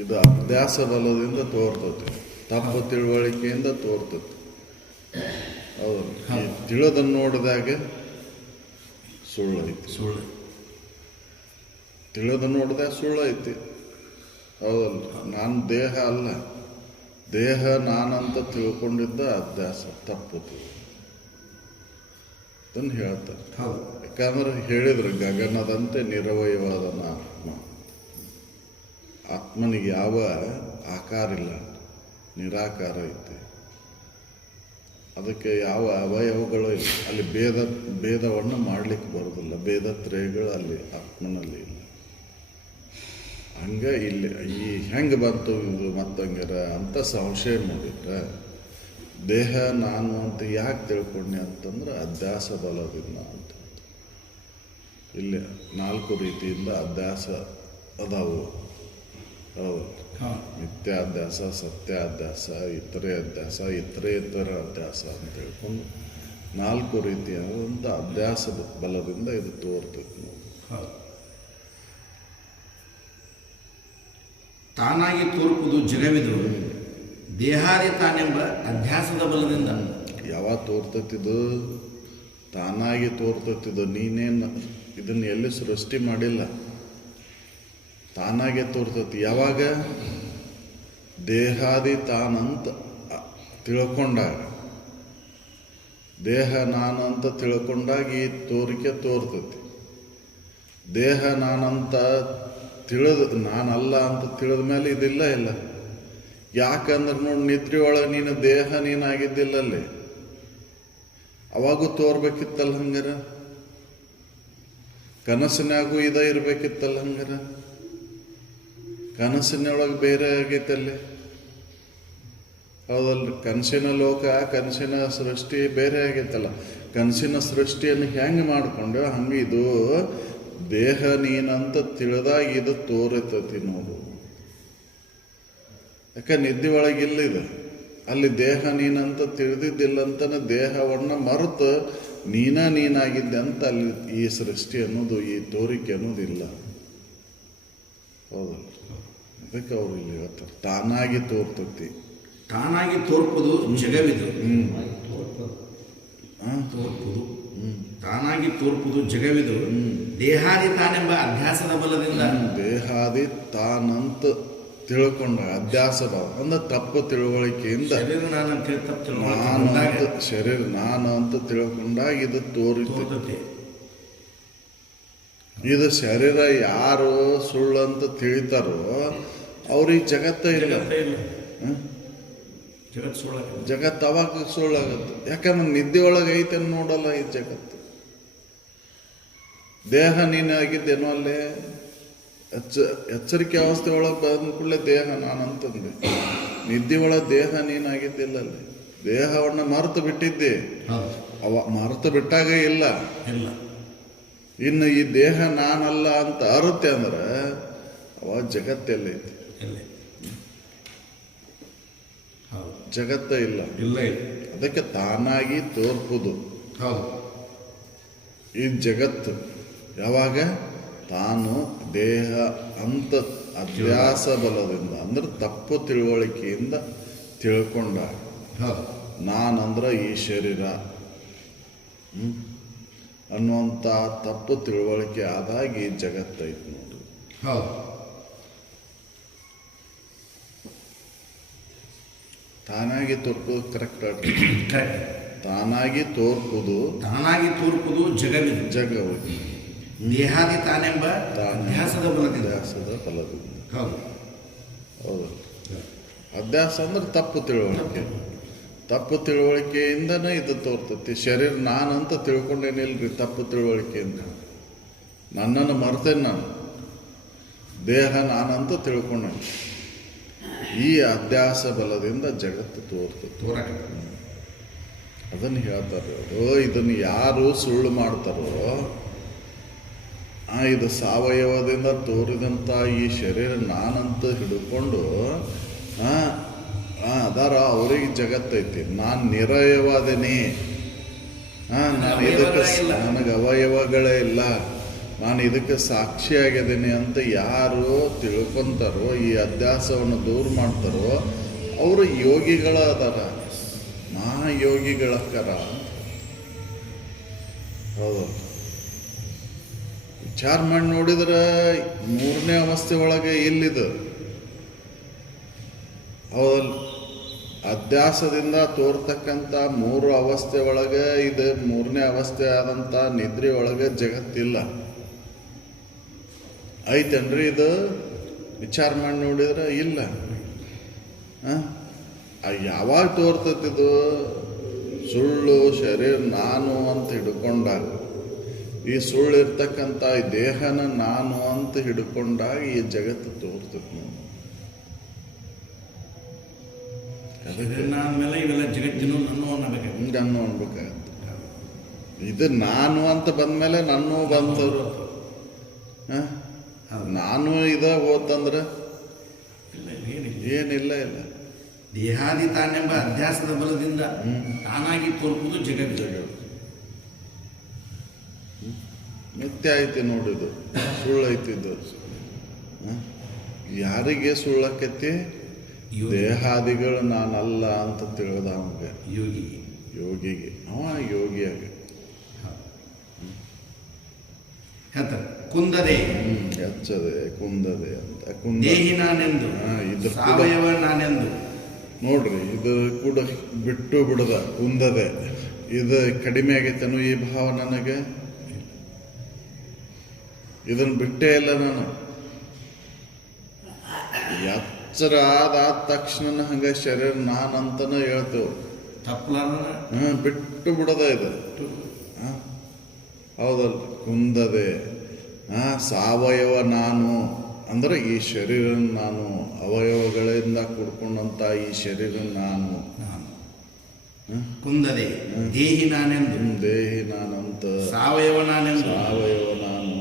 ಇದು ಅಭ್ಯಾಸ ಬಲದಿಂದ ತೋರ್ತತಿ, ತಪ್ಪು ತಿಳುವಳಿಕೆಯಿಂದ ತೋರ್ತತಿ. ಹೌದು, ಈ ತಿಳಿದನ್ನು ನೋಡಿದಾಗ ಸುಳ್ಳು ಐತಿ, ತಿಳಿದು ನೋಡಿದಾಗ ಸುಳ್ಳು ಐತಿ. ಹೌದಲ್ಲ, ನಾನು ದೇಹ ಅಲ್ಲ, ದೇಹ ನಾನಂತ ತಿಳ್ಕೊಂಡಿದ್ದ ಅಭ್ಯಾಸ ತಪ್ಪುತ್ತೆ ಅದನ್ನು ಹೇಳ್ತಾರೆ. ಯಾಕಂದ್ರೆ ಹೇಳಿದ್ರು, ಗಗನದಂತೆ ನಿರವಯವಾದ ಆತ್ಮ. ಆತ್ಮನಿಗೆ ಯಾವ ಆಕಾರ ಇಲ್ಲ, ನಿರಾಕಾರ ಐತೆ. ಅದಕ್ಕೆ ಯಾವ ಅವಯವಗಳು ಇಲ್ಲ. ಅಲ್ಲಿ ಭೇದವನ್ನು ಮಾಡಲಿಕ್ಕೆ ಬರೋದಿಲ್ಲ. ಭೇದ ತ್ರಯಗಳು ಅಲ್ಲಿ ಆತ್ಮನಲ್ಲಿ ಇಲ್ಲ. ಹಂಗೆ ಇಲ್ಲಿ ಈ ಹೆಂಗೆ ಬಂತು ಇದು ಮತ್ತಂಗಾರ ಅಂತ ಸಂಶಯ ಮಾಡಿದ್ರೆ, ದೇಹ ನಾನು ಅಂತ ಯಾಕೆ ತಿಳ್ಕೊಂಡೆ ಅಂತಂದ್ರೆ ಅಭ್ಯಾಸ ಬಲದಿಂದ ಅಂತ. ಇಲ್ಲಿ 4 ರೀತಿಯಿಂದ ಅಭ್ಯಾಸ ಅದಾವು. ಹೌದು, ಮಿಥ್ಯಾಭ್ಯಾಸ, ಸತ್ಯಾಭ್ಯಾಸ, ಇತರೆ ಅಭ್ಯಾಸ, ಇತರೇತರ ಅಭ್ಯಾಸ ಅಂತ ಹೇಳ್ಕೊಂಡು 4 ರೀತಿಯಾದಂಥ ಅಭ್ಯಾಸ ಬಲದಿಂದ ಇದು ತೋರ್ತೈತಿ ನೋಡಿ. ತಾನಾಗಿ ತೋರ್ಪುದು ಜಗವಿದು ದೇಹಾದಿ ತಾನೆಂಬ ಅಧ್ಯಾಸದ ಬಲದಿಂದ. ಯಾವಾಗ ತೋರ್ತತಿದು? ತಾನಾಗಿ ತೋರ್ತತಿದು. ನೀನೇನು ಇದನ್ನು ಎಲ್ಲಿ ಸೃಷ್ಟಿ ಮಾಡಿಲ್ಲ, ತಾನಾಗೆ ತೋರ್ತತಿ. ಯಾವಾಗ? ದೇಹಾದಿ ತಾನಂತ ತಿಳ್ಕೊಂಡಾಗ, ದೇಹ ನಾನು ಅಂತ ತಿಳ್ಕೊಂಡಾಗ ಈ ತೋರಿಕೆ ತೋರ್ತತಿ. ದೇಹ ನಾನಂತ ನಾನಲ್ಲ ಅಂತ ತಿಳಿದ ಮೇಲೆ ಇದಿಲ್ಲ ಇಲ್ಲ. ಯಾಕಂದ್ರೆ ನೋಡಿ, ನಿದ್ರೆ ಒಳಗೆ ನೀನು ದೇಹ ನೀನಾಗಿದ್ದಿಲ್ಲಲ್ಲಿ, ಅವಾಗೂ ತೋರ್ಬೇಕಿತ್ತಲ್ಲ ಹಂಗಾರ. ಕನಸಿನಾಗೂ ಇದ ಇರ್ಬೇಕಿತ್ತಲ್ಲ ಹಂಗಾರ. ಕನಸಿನೊಳಗೆ ಬೇರೆ ಆಗೈತಲ್ಲಿ. ಹೌದಲ್ರಿ, ಕನಸಿನ ಲೋಕ, ಕನಸಿನ ಸೃಷ್ಟಿ ಬೇರೆ ಆಗೈತಲ್ಲ. ಕನಸಿನ ಸೃಷ್ಟಿಯನ್ನು ಹೆಂಗೆ ಮಾಡ್ಕೊಂಡೆವು ಹಂಗೆ ಇದು ದೇಹ ನೀನಂತ ತಿಳಿದಾಗ ಇದು ತೋರಿತತಿ ನೋಡು. ಯಾಕೆ ನಿದ್ದೆ ಒಳಗಿಲ್ಲಿದೆ, ಅಲ್ಲಿ ದೇಹ ನೀನಂತ ತಿಳಿದಿದ್ದಿಲ್ಲಂತನೇ ದೇಹವನ್ನು ಮರೆತು ನೀನಾಗಿದ್ದೆ ಅಂತ ಅಲ್ಲಿ ಈ ಸೃಷ್ಟಿ ಅನ್ನೋದು, ಈ ತೋರಿಕೆ ಅನ್ನೋದಿಲ್ಲ. ಹೌದಲ್ಲ, ಅದಕ್ಕೆ ಅವ್ರು ಇಲ್ಲಿ ಹೇಳ್ತಾರೆ ತಾನಾಗಿ ತೋರ್ತತಿ. ತಾನಾಗಿ ತೋರ್ಪುದು ಜಗವಿದು. ತೋರ್ಪುದು ತಾನಾಗಿ ತೋರ್ಪುದು ಜಗವಿದು ದೇಹಾದಿ ತಾನೆಂಬ ಅಧ್ಯಾಸದ ಬಲದಿಂದ. ದೇಹಾದಿ ತಾನಂತ ತಿಳ್ಕೊಂಡ ಅಧ್ಯಾಸ ಭಾವ ಅಂದ್ರೆ ತಪ್ಪು ತಿಳುವಳಿಕೆಯಿಂದ ಶರೀರ ನಾನು ಅಂತ ತಿಳ್ಕೊಂಡಾಗ ಇದು ತೋರಿತೈತಿ. ಇದು ಶರೀರ ಯಾರು ಸುಳ್ಳು ಅಂತ ತಿಳಿತಾರೋ ಅವ್ರಿಗೆ ಜಗತ್ತೇ ಇಲ್ಲ. ಜಗತ್ತು ಅವಾಗ ಸುಳ್ಳಾಗತ್ತೆ. ಯಾಕಂದ್ರೆ ನಿದ್ದೆ ಒಳಗೆ ಐತೆ ನೋಡಲ್ಲ ಈ ಜಗತ್ತು. ದೇಹ ನೀನಾಗಿದ್ದೇನೋ ಅಲ್ಲೇ ಎಚ್ಚರಿಕೆ ಅವಸ್ಥೆ ಒಳಗೆ ಬಂದ ಕೂಡಲೇ ದೇಹ ನಾನಂತಂದೆ. ನಿದ್ದೆ ಒಳಗೆ ದೇಹ ನೀನಾಗಿದ್ದಿಲ್ಲ ಅಲ್ಲಿ. ದೇಹವನ್ನು ಮರೆತು ಬಿಟ್ಟಿದ್ದೆ. ಮರೆತು ಬಿಟ್ಟಾಗ ಇಲ್ಲ. ಇನ್ನು ಈ ದೇಹ ನಾನಲ್ಲ ಅಂತ ಅರುತ್ತೆ ಅಂದ್ರೆ ಅವಾಗ ಜಗತ್ತೆಲ್ಲೈತಿ. ಜಗತ್ತ ಇಲ್ಲ. ಅದಕ್ಕೆ ತಾನಾಗಿ ತೋರ್ಪುದು ಈ ಜಗತ್ತು. ಯಾವಾಗ? ತಾನು ದೇಹ ಅಂತ ಅಭ್ಯಾಸ ಬಲದಿಂದ ಅಂದ್ರೆ ತಪ್ಪು ತಿಳುವಳಿಕೆಯಿಂದ ತಿಳ್ಕೊಂಡ. ನಾನಂದ್ರೆ ಈ ಶರೀರ ಅನ್ನುವಂಥ ತಪ್ಪು ತಿಳುವಳಿಕೆ ಆದಾಗ ಈ ಜಗತ್ತೈತಿ ನೋಡಿ. ತಾನಾಗಿ ತೋರ್ಪುದು ಕರೆಕ್ಟ್ ಆಗಿ ತಾನಾಗಿ ತೋರ್ಪುದು ಜಗವಿದು. ಜಗವು ದೇಹಾದಿ ತಾನೆಂಬ ಅಧ್ಯಾಸದ ಬಲದಿಂದ. ಹೌದು, ಅಧ್ಯಾಸ ಅಂದ್ರೆ ತಪ್ಪು ತಿಳುವಳಿಕೆ. ತಪ್ಪು ತಿಳುವಳಿಕೆಯಿಂದನೇ ಇದು ತೋರ್ತತಿ. ಶರೀರ ನಾನಂತ ತಿಳ್ಕೊಂಡೇನಿಲ್ರಿ ತಪ್ಪು ತಿಳುವಳಿಕೆಯಿಂದ. ನನ್ನನ್ನು ಮರ್ತೇನೆ, ನಾನು ದೇಹ ನಾನಂತ ತಿಳ್ಕೊಂಡೆ. ಈ ಅಧ್ಯಾಸ ಬಲದಿಂದ ಜಗತ್ತು ತೋರ್ತತಿ. ಅದನ್ನು ಹೇಳ್ತಾರೆ ಅವರು. ಇದನ್ನು ಯಾರು ಸುಳ್ಳು ಮಾಡ್ತಾರೋ, ಇದು ಸಾವಯವದಿಂದ ತೋರಿದಂಥ ಈ ಶರೀರ ನಾನಂತ ಹಿಡ್ಕೊಂಡು ಅದಾರ ಅವ್ರಿಗೆ ಜಗತ್ತೈತಿ. ನಾನು ನಿರವಯವಾದೇನೆ, ನಾನು ಇದಕ್ಕೆ ನನಗೆ ಅವಯವಗಳೇ ಇಲ್ಲ, ನಾನು ಇದಕ್ಕೆ ಸಾಕ್ಷಿಯಾಗಿದ್ದೀನಿ ಅಂತ ಯಾರು ತಿಳ್ಕೊಂತಾರೋ, ಈ ಅಧ್ಯಾಸವನ್ನು ದೂರ ಮಾಡ್ತಾರೋ ಅವರು ಯೋಗಿಗಳ ಅದಾರ, ಮಹಾಯೋಗಿಗಳಕ್ಕರ. ಹೌದು, ವಿಚಾರ ಮಾಡಿ ನೋಡಿದ್ರೆ 3ನೇ ಅವಸ್ಥೆ ಒಳಗೆ ಇಲ್ಲಿದು. ಹೌದಲ್ಲ, ಅಧ್ಯಾಸದಿಂದ ತೋರ್ತಕ್ಕಂಥ 3 ಅವಸ್ಥೆ ಒಳಗೆ ಇದು 3ನೇ ಅವಸ್ಥೆ ಆದಂಥ ನಿದ್ರೆ ಒಳಗೆ ಜಗತ್ತಿಲ್ಲ. ಐತೇನ್ರಿ ಇದು? ವಿಚಾರ ಮಾಡಿ ನೋಡಿದ್ರೆ ಇಲ್ಲ. ಯಾವಾಗ ತೋರ್ತತಿದು? ಸುಳ್ಳು ಶರೀರ ನಾನು ಅಂತ ಹಿಡ್ಕೊಂಡಾಗ, ಈ ಸುಳ್ಳು ಇರ್ತಕ್ಕಂಥ ಈ ದೇಹನ ನಾನು ಅಂತ ಹಿಡ್ಕೊಂಡಾಗ ಈ ಜಗತ್ತು ತೋರ್ತದೆ. ಆದ್ಮೇಲೆ ಇವೆಲ್ಲ ಜಗತ್ತಿನ ನಾನು ಅನ್ಬೇಕಾಗತ್ತೆ. ಇದು ನಾನು ಅಂತ ಬಂದ್ಮೇಲೆ ನನ್ನೂ ಬಂತರು. ನಾನು ಇದ ಹೋತಂದ್ರೆ ಏನಿಲ್ಲ ಇಲ್ಲ. ದೇಹಾದಿ ತಾನೆಂಬ ಅಧ್ಯಾಸದ ಬಲದಿಂದ ತಾನಾಗಿ ತೋರ್ಪುದು ಜಗವಿದು. ಮಿಥ್ಯ ಐತಿ ನೋಡಿದು, ಸುಳ್ಳು ಐತಿದ್ದು. ಯಾರಿಗೆ ಸುಳ್ಳಕ್ಕೈತಿ? ದೇಹಾದಿಗಳು ನಾನಲ್ಲ ಅಂತ ತಿಳಿದ ಅವನಿಗೆ, ಯೋಗಿಗೆ. ಅವ ಯೋಗಿಯಾಗ ಕುಂದದೆ ಎಚ್ಚದೆ, ಕುಂದದೆ ಅಂತ. ದೇಹಿ ನಾನೆಂದು, ಸಾವಯವ ನಾನೆಂದು. ನೋಡ್ರಿ, ಇದು ಕೂಡ ಬಿಟ್ಟು ಬಿಡದ ಕುಂದದೆ. ಇದು ಕಡಿಮೆ ಆಗೈತನು ಈ ಭಾವ ನನಗೆ? ಇದನ್ನು ಬಿಟ್ಟೇ ಇಲ್ಲ ನಾನು. ಎಚ್ಚರ ಆದ ತಕ್ಷಣ ಹಂಗ ಶರೀರ ನಾನಂತನ ಹೇಳ್ತೇವೆ. ಬಿಟ್ಟು ಬಿಡದ ಇದು. ಹೌದಲ್ಲ, ಕುಂದದೆ. ಸಾವಯವ ನಾನು ಅಂದ್ರೆ ಈ ಶರೀರ ನಾನು, ಅವಯವಗಳಿಂದ ಕೂಡ್ಕೊಂಡಂತ ಈ ಶರೀರ ನಾನು. ಕುಂದದೆ ದೇಹಿ ನಾನೆಂದು, ದೇಹಿ ನಾನಂತ, ಸಾವಯವ ನಾನೆಂದು, ಸಾವಯವ ನಾನು.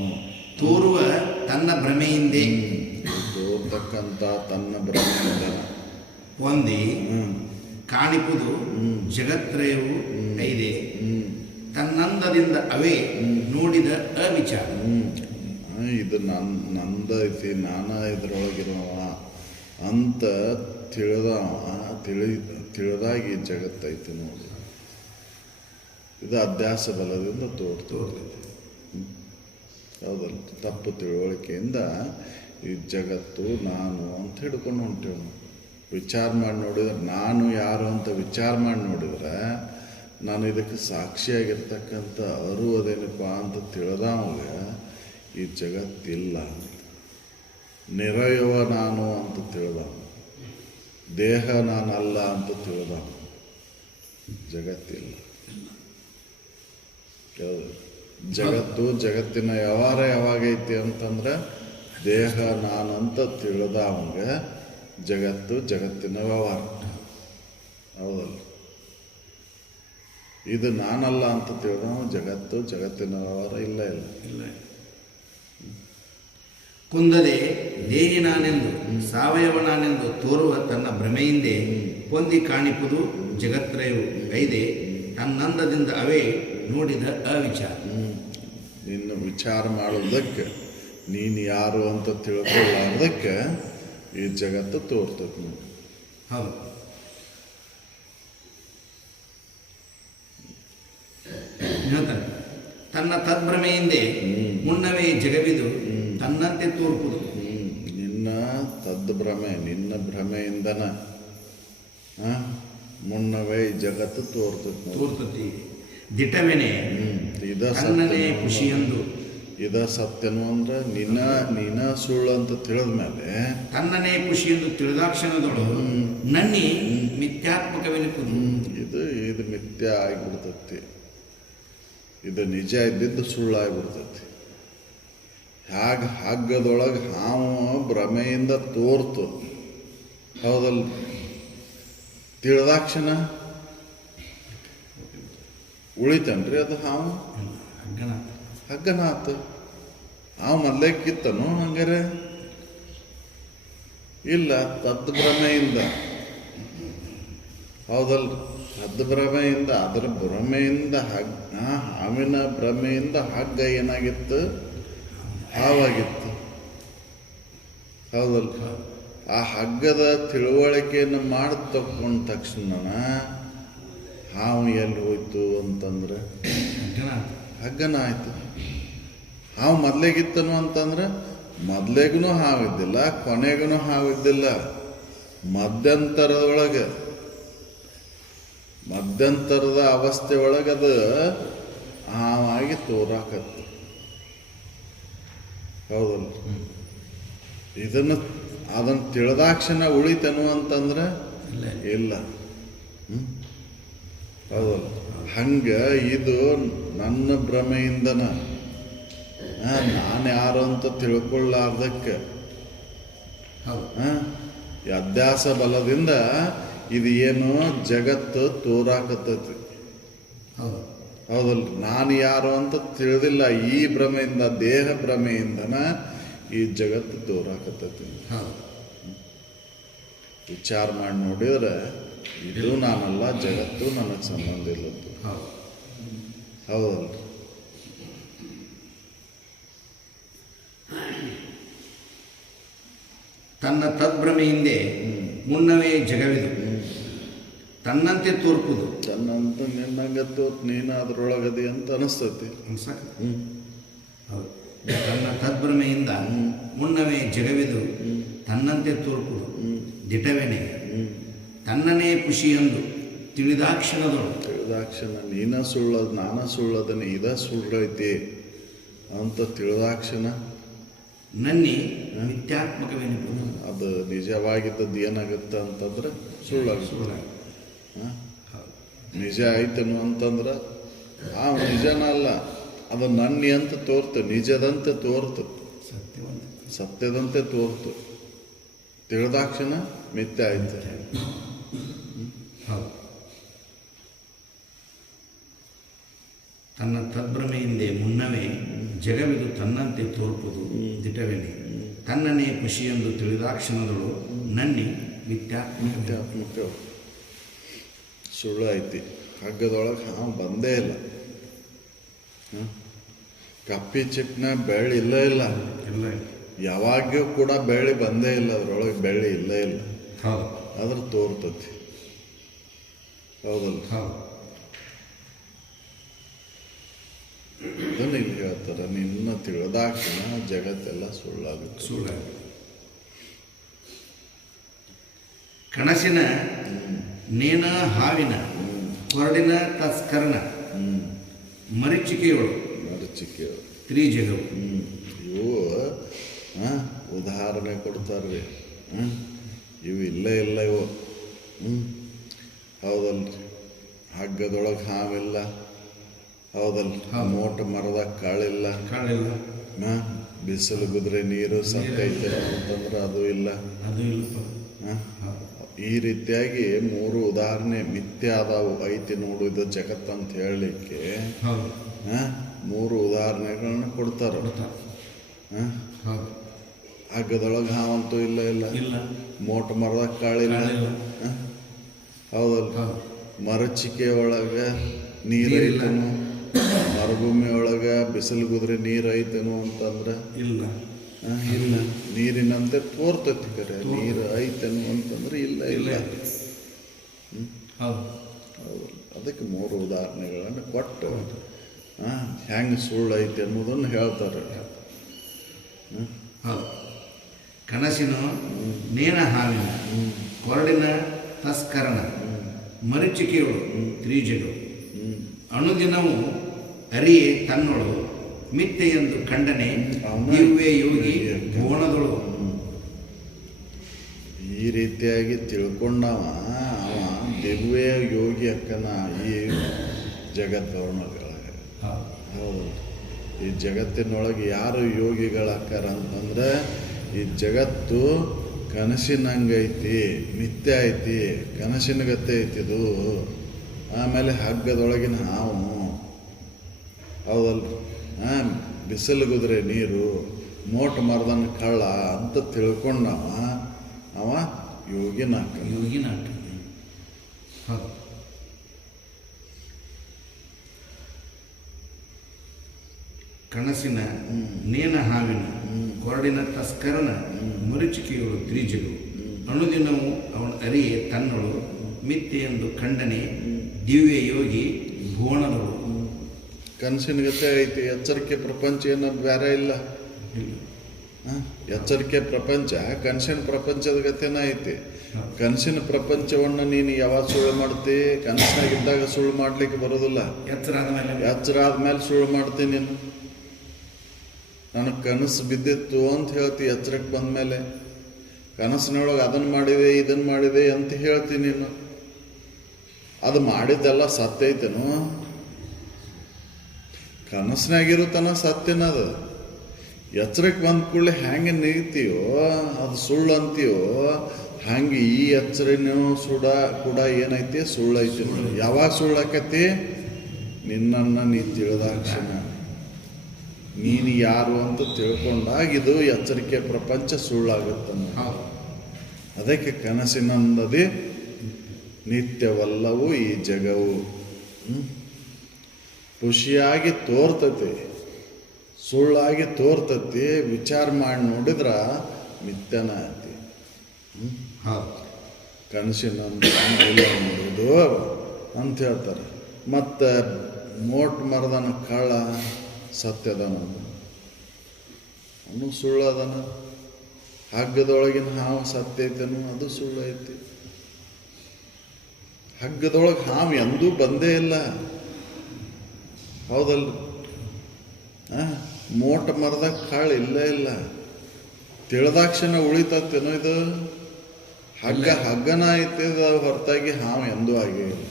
ತೋರುವ ತನ್ನ ಭ್ರಮೆಯಿಂದೆ, ತೋರ್ತಕ್ಕಂಥ ತನ್ನ ಭ್ರಮೆಯಿಂದ ಹೊಂದಿ ಕಾಣಿಪುದು ಜಗತ್ರಯವು ಐದೆ. ತನ್ನಂದದಿಂದ ಅವೇ ನೋಡಿದ ಅವಿಚಾರ. ಇದು ನಂದ ಐತಿ, ನಾನ ಇದ್ರೊಳಗಿರುವ ಅಂತ ತಿಳಿದಾಗಿ ಜಗತ್ತೈತಿ ನೋಡಿ. ಇದು ಅಧ್ಯಾಸ ಬಲದಿಂದ ತೋರ್ತೈತಿ. ಹೌದಲ್ಲ, ತಪ್ಪು ತಿಳುವಳಿಕೆಯಿಂದ ಈ ಜಗತ್ತು ನಾನು ಅಂತ ಹಿಡ್ಕೊಂಡು ಹೊಂಟೇವು. ವಿಚಾರ ಮಾಡಿ ನೋಡಿದ್ರೆ ನಾನು ಯಾರು ಅಂತ ವಿಚಾರ ಮಾಡಿ ನೋಡಿದ್ರೆ ನಾನು ಇದಕ್ಕೆ ಸಾಕ್ಷಿಯಾಗಿರ್ತಕ್ಕಂಥ ಅದೇನಪ್ಪ ಅಂತ ತಿಳಿದವಾಗ ಈ ಜಗತ್ತಿಲ್ಲ. ನಿರಯವ ನಾನು ಅಂತ ತಿಳಿದ, ದೇಹ ನಾನಲ್ಲ ಅಂತ ತಿಳಿದ, ಜಗತ್ತಿಲ್ಲ. ಜಗತ್ತು, ಜಗತ್ತಿನ ವ್ಯವಹಾರ ಯಾವಾಗೈತಿ ಅಂತಂದ್ರೆ ದೇಹ ನಾನಂತ ತಿಳಿದ ಅವಂಗೆ ಜಗತ್ತು, ಜಗತ್ತಿನ ವ್ಯವಹಾರ. ಹೌದಲ್ಲ, ಇದು ನಾನಲ್ಲ ಅಂತ ತಿಳಿದ ಜಗತ್ತು, ಜಗತ್ತಿನ ವ್ಯವಹಾರ ಇಲ್ಲ ಇಲ್ಲ. ಕುಂದದೆ ದೇಹಿ ನಾನೆಂದು, ಸಾವಯವ ನಾನೆಂದು ತೋರುವ ತನ್ನ ಭ್ರಮೆಯಿಂದೆ ಹೊಂದಿ ಕಾಣಿಪುದು ಜಗತ್ರಯವು ಐದೆ. ತನ್ನಂದದಿಂದ ಅವೇ ನೋಡಿದ ಅವಿಚಾರ. ನಿನ್ನ ವಿಚಾರ ಮಾಡೋದಕ್ಕೆ, ನೀನು ಯಾರು ಅಂತ ತಿಳ್ಕೊಳ್ಳಾರ್ದಕ್ಕೆ ಈ ಜಗತ್ತು ತೋರ್ತದೆ ನೋಡಿ. ಹೌದು, ಹೇಳ್ತಾನೆ. ತನ್ನ ತದ್ಭ್ರಮೆಯಿಂದೆ ಮುನ್ನವೇ ಜಗವಿದು ತನ್ನಂತೆ ತೋರ್ಪುದು. ನಿನ್ನ ತದ್ಭ್ರಮೆ, ನಿನ್ನ ಭ್ರಮೆಯಿಂದನ ಮುನ್ನವೇ ಜಗತ್ತು ತೋರ್ತತಿ. ದಿಟವೆನೆ ತನ್ನನೇ ಖುಷಿಯೆಂದು. ಇದ ಸತ್ಯನು ಅಂದ್ರೆ ನೀನ ಸುಳ್ಳು ಅಂತ ತಿಳಿದ ಮೇಲೆ ತನ್ನನೇ ಖುಷಿಯೆಂದು ತಿಳಿದಾಕ್ಷಣದೊಳಗೆ ನನ್ನಿ ಮಿಥ್ಯಾತ್ಮಕವೆನಿಪುದು. ಇದು ಮಿಥ್ಯ ಆಗಿಬಿಡ್ತತಿ. ಇದು ನಿಜ ಇದ್ದಿದ್ದು ಸುಳ್ಳಾಗ್ಬಿಡ್ತೈತಿ. ಹಾಗೆ ಹಗ್ಗದೊಳಗೆ ಹಾವು ಭ್ರಮೆಯಿಂದ ತೋರ್ತು. ಹೌದಲ್ಲ, ತಿಳಿದಾಕ್ಷಣ ಉಳಿತನ್ರಿ ಅದು ಹಾವು? ಹಗ್ಗನಾತು. ಹಾವು ಮೊದಲೇ ಕಿತ್ತನು ಹಂಗಾರೆ? ಇಲ್ಲ, ತದ್ಭ್ರಮೆಯಿಂದ. ಹೌದಲ್ಲ, ತದ್ಭ್ರಮೆಯಿಂದ, ಅದರ ಭ್ರಮೆಯಿಂದ ಹಾವಿನ ಭ್ರಮೆಯಿಂದ ಹಗ್ಗ ಏನಾಗಿತ್ತು? ಹಾವಾಗಿತ್ತು. ಹೌದಲ್ಲ? ಆ ಹಗ್ಗದ ತಿಳುವಳಿಕೆಯನ್ನು ಮಾಡಿ ತಕ್ಕೊಂಡ ತಕ್ಷಣ ಹಾವು ಎಲ್ಲಿ ಹೋಯ್ತು ಅಂತಂದ್ರೆ ಹಗ್ಗನ ಆಯ್ತು. ಹಾವು ಮೊದ್ಲೇಗಿತ್ತನು ಅಂತಂದ್ರೆ ಮೊದ್ಲೇಗೂ ಹಾವಿದ್ದಿಲ್ಲ, ಕೊನೆಗೂ ಹಾವಿದ್ದಿಲ್ಲ. ಮಧ್ಯಂತರದ ಅವಸ್ಥೆ ಒಳಗೆ ಅದು ಹಾವಾಗಿ ತೋರಾಕತ್ತು. ಹೌದಲ್ಲ? ಅದನ್ನು ತಿಳಿದಾಕ್ಷಣ ಉಳಿತನು ಅಂತಂದ್ರೆ ಇಲ್ಲ. ಹೌದಲ್ಲ? ಹಂಗ ಇದು ನನ್ನ ಭ್ರಮೆಯಿಂದನ ನಾನು ಯಾರು ಅಂತ ತಿಳ್ಕೊಳ್ಳಾರ್ದಕ್ಕೆ ಈ ಅಧ್ಯಾಸ ಬಲದಿಂದ ಇದು ಏನು ಜಗತ್ತು ತೋರಾಕತ್ತೈತಿ. ಹೌದಲ್ಲ? ನಾನು ಯಾರು ಅಂತ ತಿಳಿದಿಲ್ಲ. ಈ ಭ್ರಮೆಯಿಂದ, ದೇಹ ಭ್ರಮೆಯಿಂದನ ಈ ಜಗತ್ತು ತೋರಾಕತ್ತೈತಿ. ವಿಚಾರ ಮಾಡಿ ನೋಡಿದ್ರೆ ಇದು ನಾನಲ್ಲ, ಜಗತ್ತು ನನಗೆ ಸಂಬಂಧ ಇಲ್ಲದ್ದು. ಹೌದಲ್ಲ? ತನ್ನ ತದ್ಭ್ರಮೆಯಿಂದೆ ಮುನ್ನವೇ ಜಗವಿದು ತನ್ನಂತೆ ತೋರ್ಪುದು. ತನ್ನಂತ ನಿನ್ನಂಗೆ ತೋರ್ತು, ನೀನು ಅದ್ರೊಳಗದಿ ಅಂತ ಅನಿಸ್ತೈತಿ. ಹೌದು. ತನ್ನ ತದ್ಭ್ರಮೆಯಿಂದ ಮುನ್ನವೇ ಜಗವಿದು ತನ್ನಂತೆ ತೋರ್ಪುದು ದಿಟವೇನೆ ತನ್ನನೇ ಖುಷಿಯೆಂದು ತಿಳಿದಾಕ್ಷಣ ನೀನ ಸುಳ್ಳದು, ನಾನ ಸುಳ್ಳದನ್ನ ಇದ ಸುಳ್ಳೈತಿ ಅಂತ ತಿಳಿದಾಕ್ಷಣ ನನ್ನಿ ಮಿಥ್ಯಾತ್ಮಕವೆನಿಪುದು. ಅದು ನಿಜವಾಗಿದ್ದದ್ದು ಏನಾಗುತ್ತೆ ಅಂತಂದ್ರೆ ಸುಳ್ಳಾಗುತ್ತೆ. ನಿಜ ಆಯ್ತನು ಅಂತಂದ್ರೆ ಆ ನಿಜನ ಅಲ್ಲ, ಅದು ನನ್ನಿ ಅಂತ ತೋರ್ತು, ನಿಜದಂತೆ ತೋರ್ತು, ಸತ್ಯದಂತೆ ತೋರ್ತು. ತಿಳಿದಾಕ್ಷಣ ಮಿಥ್ಯ ಆಯ್ತು. ತನ್ನ ತದ್ಭ್ರಮೆಯಿಂದೆ ಮುನ್ನವೇ ಜಗವಿದು ತನ್ನಂತೆ ತೋರ್ಪುದು ದಿಟವೇನೆ ತನ್ನನೇ ಖುಷಿಯೆಂದು ತಿಳಿದಾಕ್ಷಣದಳು ನನ್ನಿ ಮಿಥ್ಯಾತ್ಮಕ ಸುಳ್ಳು ಐತಿ. ಹಗ್ಗದೊಳಗೆ ಹಾವು ಬಂದೇ ಇಲ್ಲ. ಕಪ್ಪಿ ಚಿಪ್ನ ಬೆಳ್ಳಿ ಇಲ್ಲ ಯಾವಾಗ್ಯೂ ಕೂಡ ಬೆಳ್ಳಿ ಬಂದೇ ಇಲ್ಲ. ಅದ್ರೊಳಗೆ ಬೆಳ್ಳಿ ಇಲ್ಲೇ ಇಲ್ಲ. ಅದ್ರ ತೋರ್ತತಿ. ಹೌದಲ್ಲ? ಅದನ್ನು ಇಲ್ಲಿ ಹೇಳ್ತಾರೆ, ನಿನ್ನ ತಿಳಿದಾಕ್ಷಣ ಜಗತ್ತೆಲ್ಲ ಸುಳ್ಳಾಗುತ್ತೆ. ಕನಸಿನ ನೇನ ಹಾವಿನ ಕೊರಡಿನ ತಸ್ಕರಣ ಮರೀಚಿಕೆಯೋಳು ತ್ರಿಜಗವು. ಇವು ಉದಾಹರಣೆ ಕೊಡ್ತಾರ್ರಿ. ಇವು ಇಲ್ಲೇ ಇಲ್ಲ ಇವು. ಹೌದಲ್ರಿ? ಹಗ್ಗದೊಳಗೆ ಹಾವಿಲ್ಲ. ಹೌದಲ್ರಿ? ಮೋಟ ಮರದಾಗ ಕಾಳಿಲ್ಲ. ಬಿಸಿಲು ಬಿದ್ರೆ ನೀರು ಸತ್ತೈತೆ ಅಂತಂದ್ರೆ ಅದು ಇಲ್ಲ. ಈ ರೀತಿಯಾಗಿ ಮೂರು ಉದಾಹರಣೆ ಮಿಥ್ಯ ಆದವು. ಐತಿ ನೋಡು ಇದು ಜಗತ್ತಂತ ಹೇಳಲಿಕ್ಕೆ ಮೂರು ಉದಾಹರಣೆಗಳನ್ನ ಕೊಡ್ತಾರೆ. ಹಗ್ಗದೊಳಗೆ ಹಾವಂತೂ ಇಲ್ಲ. ಮೋಟ ಮರದಾಗ ಕಾಳಿಲ್ಲ. ಹೌದಲ್ಲ? ಮರಚಿಕೆ ಒಳಗೆ ನೀರು ಐತನು, ಮರುಭೂಮಿ ಒಳಗೆ ಬಿಸಿಲು ಗುದ್ರೆ ನೀರು ಐತನು ಅಂತಂದ್ರೆ ಇಲ್ಲ. ನೀರಿನಂತೆ ತೋರ್ತತಿ. ಕರೆ ನೀರು ಐತನು ಅಂತಂದ್ರೆ ಇಲ್ಲ. ಹೌದು. ಅದಕ್ಕೆ ಮೂರು ಉದಾಹರಣೆಗಳನ್ನು ಕೊಟ್ಟು ಹೆಂಗೆ ಸುಳ್ಳು ಐತೆ ಅನ್ನೋದನ್ನು ಹೇಳ್ತಾರೆ. ಕನಸಿನ ನೇನ ಹಾವಿನ ಕೊರಡಿನ ತಸ್ಕರಣ ಮರೀಚಿಕೆಯೋಳು ತ್ರಿಜಗವು ಅನುದಿನವು ಅರಿಯೇ ತನ್ನೊಳು ಮಿಥ್ಯೆಯೆಂದು ಖಂಡನೆ ದಿವ್ಯ ಯೋಗಿ ಭುವನದೊಳು. ಈ ರೀತಿಯಾಗಿ ತಿಳ್ಕೊಂಡವ ಅವ ದಿವ್ಯ ಯೋಗಿ ಅಕ್ಕನ ಈ ಜಗತ್ತೊಳಗೆ. ಹೌದು. ಈ ಜಗತ್ತಿನೊಳಗೆ ಯಾರು ಯೋಗಿಗಳಕ್ಕಾರ ಅಂತಂದ್ರೆ ಈ ಜಗತ್ತು ಕನಸಿನಂಗೈತಿ, ಮಿಥ್ಯ ಐತಿ, ಕನಸಿನ ಗತ್ತೆ ಐತಿದು. ಆಮೇಲೆ ಹಗ್ಗದೊಳಗಿನ ಹಾವು. ಹೌದಲ್ರಿ? ಬಿಸಿಲು ಗುದ್ರೆ ನೀರು, ಮೋಟ ಮರದನ್ನ ಕಳ್ಳ ಅಂತ ತಿಳ್ಕೊಂಡವ ಅವ ಯೋಗಿನಾಕ. ಕನಸಿನ ನೇನ ಹಾವಿನ ಕೊರಡಿನ ತಸ್ಕರನ ಮರುಚಿಕೆಯಳು ತ್ರಿಜಲು ಅನುದಿನವೂ ಅವನ ಅರಿಯೇ ತನ್ನಳು ಮಿಥ್ಯೆಯೆಂದು ಖಂಡನೆ ದಿವ್ಯ ಯೋಗಿ ಭುವನದಳು. ಕನಸಿನ ಗತೆ ಐತಿ, ಎಚ್ಚರಿಕೆ ಪ್ರಪಂಚ ಏನೋ ಬೇರೆ ಇಲ್ಲ. ಎಚ್ಚರಿಕೆ ಪ್ರಪಂಚ ಕನಸಿನ ಪ್ರಪಂಚದ ಗತೆನ ಐತಿ. ಕನಸಿನ ಪ್ರಪಂಚವನ್ನು ನೀನು ಯಾವಾಗ ಸುಳ್ಳು ಮಾಡ್ತಿ? ಕನಸಿನಾಗಿದ್ದಾಗ ಸುಳ್ಳು ಮಾಡ್ಲಿಕ್ಕೆ ಬರೋದಿಲ್ಲ. ಎಚ್ಚರ ಆದ್ಮೇಲೆ ಸುಳ್ಳು ಮಾಡ್ತೀನಿ ನೀನು. ನನಗೆ ಕನಸು ಬಿದ್ದಿತ್ತು ಅಂತ ಹೇಳ್ತಿ, ಎಚ್ಚರಕ್ಕೆ ಬಂದಮೇಲೆ ಕನಸಿನೊಳಗೆ ಅದನ್ನು ಮಾಡಿದೆ ಇದನ್ನು ಮಾಡಿದೆ ಅಂತ ಹೇಳ್ತೀನಿ ನೀನು. ಅದು ಮಾಡಿದ್ದೆಲ್ಲ ಸತ್ಯ ಐತೇನು? ಕನಸಿನಾಗಿರುತ್ತಾನ ಸತ್ಯನ ಅದು. ಎಚ್ಚರಕ್ಕೆ ಬಂದ ಕೂಡಲೇ ಹೆಂಗೆ ನೀಗ್ತೀಯೋ ಅದು ಸುಳ್ಳು ಅಂತೀಯೋ, ಹಂಗೆ ಈ ಎಚ್ಚರಿನೂ ಕೂಡ ಏನೈತಿ? ಸುಳ್ಳು ಐತಿ. ಯಾವಾಗ ಸುಳ್ಳು ಆಕತಿ? ನಿನ್ನನ್ನು ನೀ ತಿಳಿದಾಕ್ಷಣ, ನೀನು ಯಾರು ಅಂತ ತಿಳ್ಕೊಂಡಾಗ ಇದು ಎಚ್ಚರಿಕೆ ಪ್ರಪಂಚ ಸುಳ್ಳಾಗುತ್ತಮ್ಮ. ಅದಕ್ಕೆ ಕನಸಿನಂದದೆ ನಿತ್ಯವಲ್ಲವೂ ಈ ಜಗವು. ಖುಷಿಯಾಗಿ ತೋರ್ತತಿ, ಸುಳ್ಳಾಗಿ ತೋರ್ತತಿ. ವಿಚಾರ ಮಾಡಿ ನೋಡಿದ್ರ ಮಿಥ್ಯನ ಐತಿ. ಕನಸಿನಂದ ನೋಡುವುದು ಅಂತ ಹೇಳ್ತಾರೆ. ಮತ್ತು ಮೋಟ್ ಮರದನ ಕಳ್ಳ ಸತ್ಯದನ, ಅವನು ಸುಳ್ಳದನ. ಹಗ್ಗದೊಳಗಿನ ಹಾವು ಸತ್ಯ ಐತನು, ಅದು ಸುಳ್ಳು ಐತಿ. ಹಗ್ಗದೊಳಗೆ ಹಾವು ಎಂದೂ ಬಂದೇ ಇಲ್ಲ, ಹೌದಲ್ಲ? ಮೋಟ ಮರದಾಗ ಕಾಳು ಇಲ್ಲೇ ಇಲ್ಲ. ತಿಳಿದಾಕ್ಷಣ ಉಳಿತತ್ತೇನೋ ಇದು? ಹಗ್ಗನ ಐತಿ ಹೊರತಾಗಿ ಹಾವು ಎಂದೂ ಆಗೇ ಇಲ್ಲ.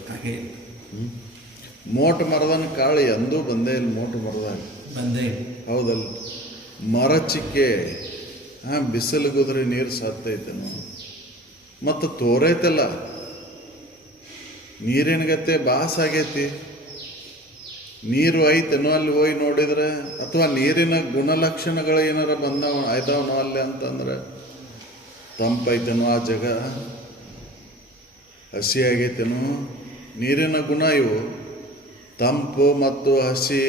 ಮೋಟ ಮರದನ ಕಾಳು ಎಂದೂ ಬಂದೇ ಇಲ್ಲ. ಮೋಟ ಮರದಾಗ ಬಂದೇ, ಹೌದಲ್ಲ? ಮರ ಚಿಕ್ಕೆ ಬಿಸಿಲು ಗುದ್ರೆ ನೀರು ಸತ್ತೈತೇನೋ. ಮತ್ತು ತೋರೈತಲ್ಲ, ನೀರಿನ ಗತೆ ಬಾಸ್ ಆಗೈತಿ. ನೀರು ಐತೇನೋ ಅಲ್ಲಿ ಹೋಗಿ ನೋಡಿದ್ರೆ? ಅಥವಾ ನೀರಿನ ಗುಣಲಕ್ಷಣಗಳು ಏನಾರ ಇದಾವನೋ ಅಲ್ಲಿ ಅಂತಂದ್ರೆ? ತಂಪೈತೇನೋ ಆ ಜಾಗ? ಹಸಿ ಆಗೈತೇನೋ? ನೀರಿನ ಗುಣ ಇವು ತಂಪು ಮತ್ತು ಹಸಿ,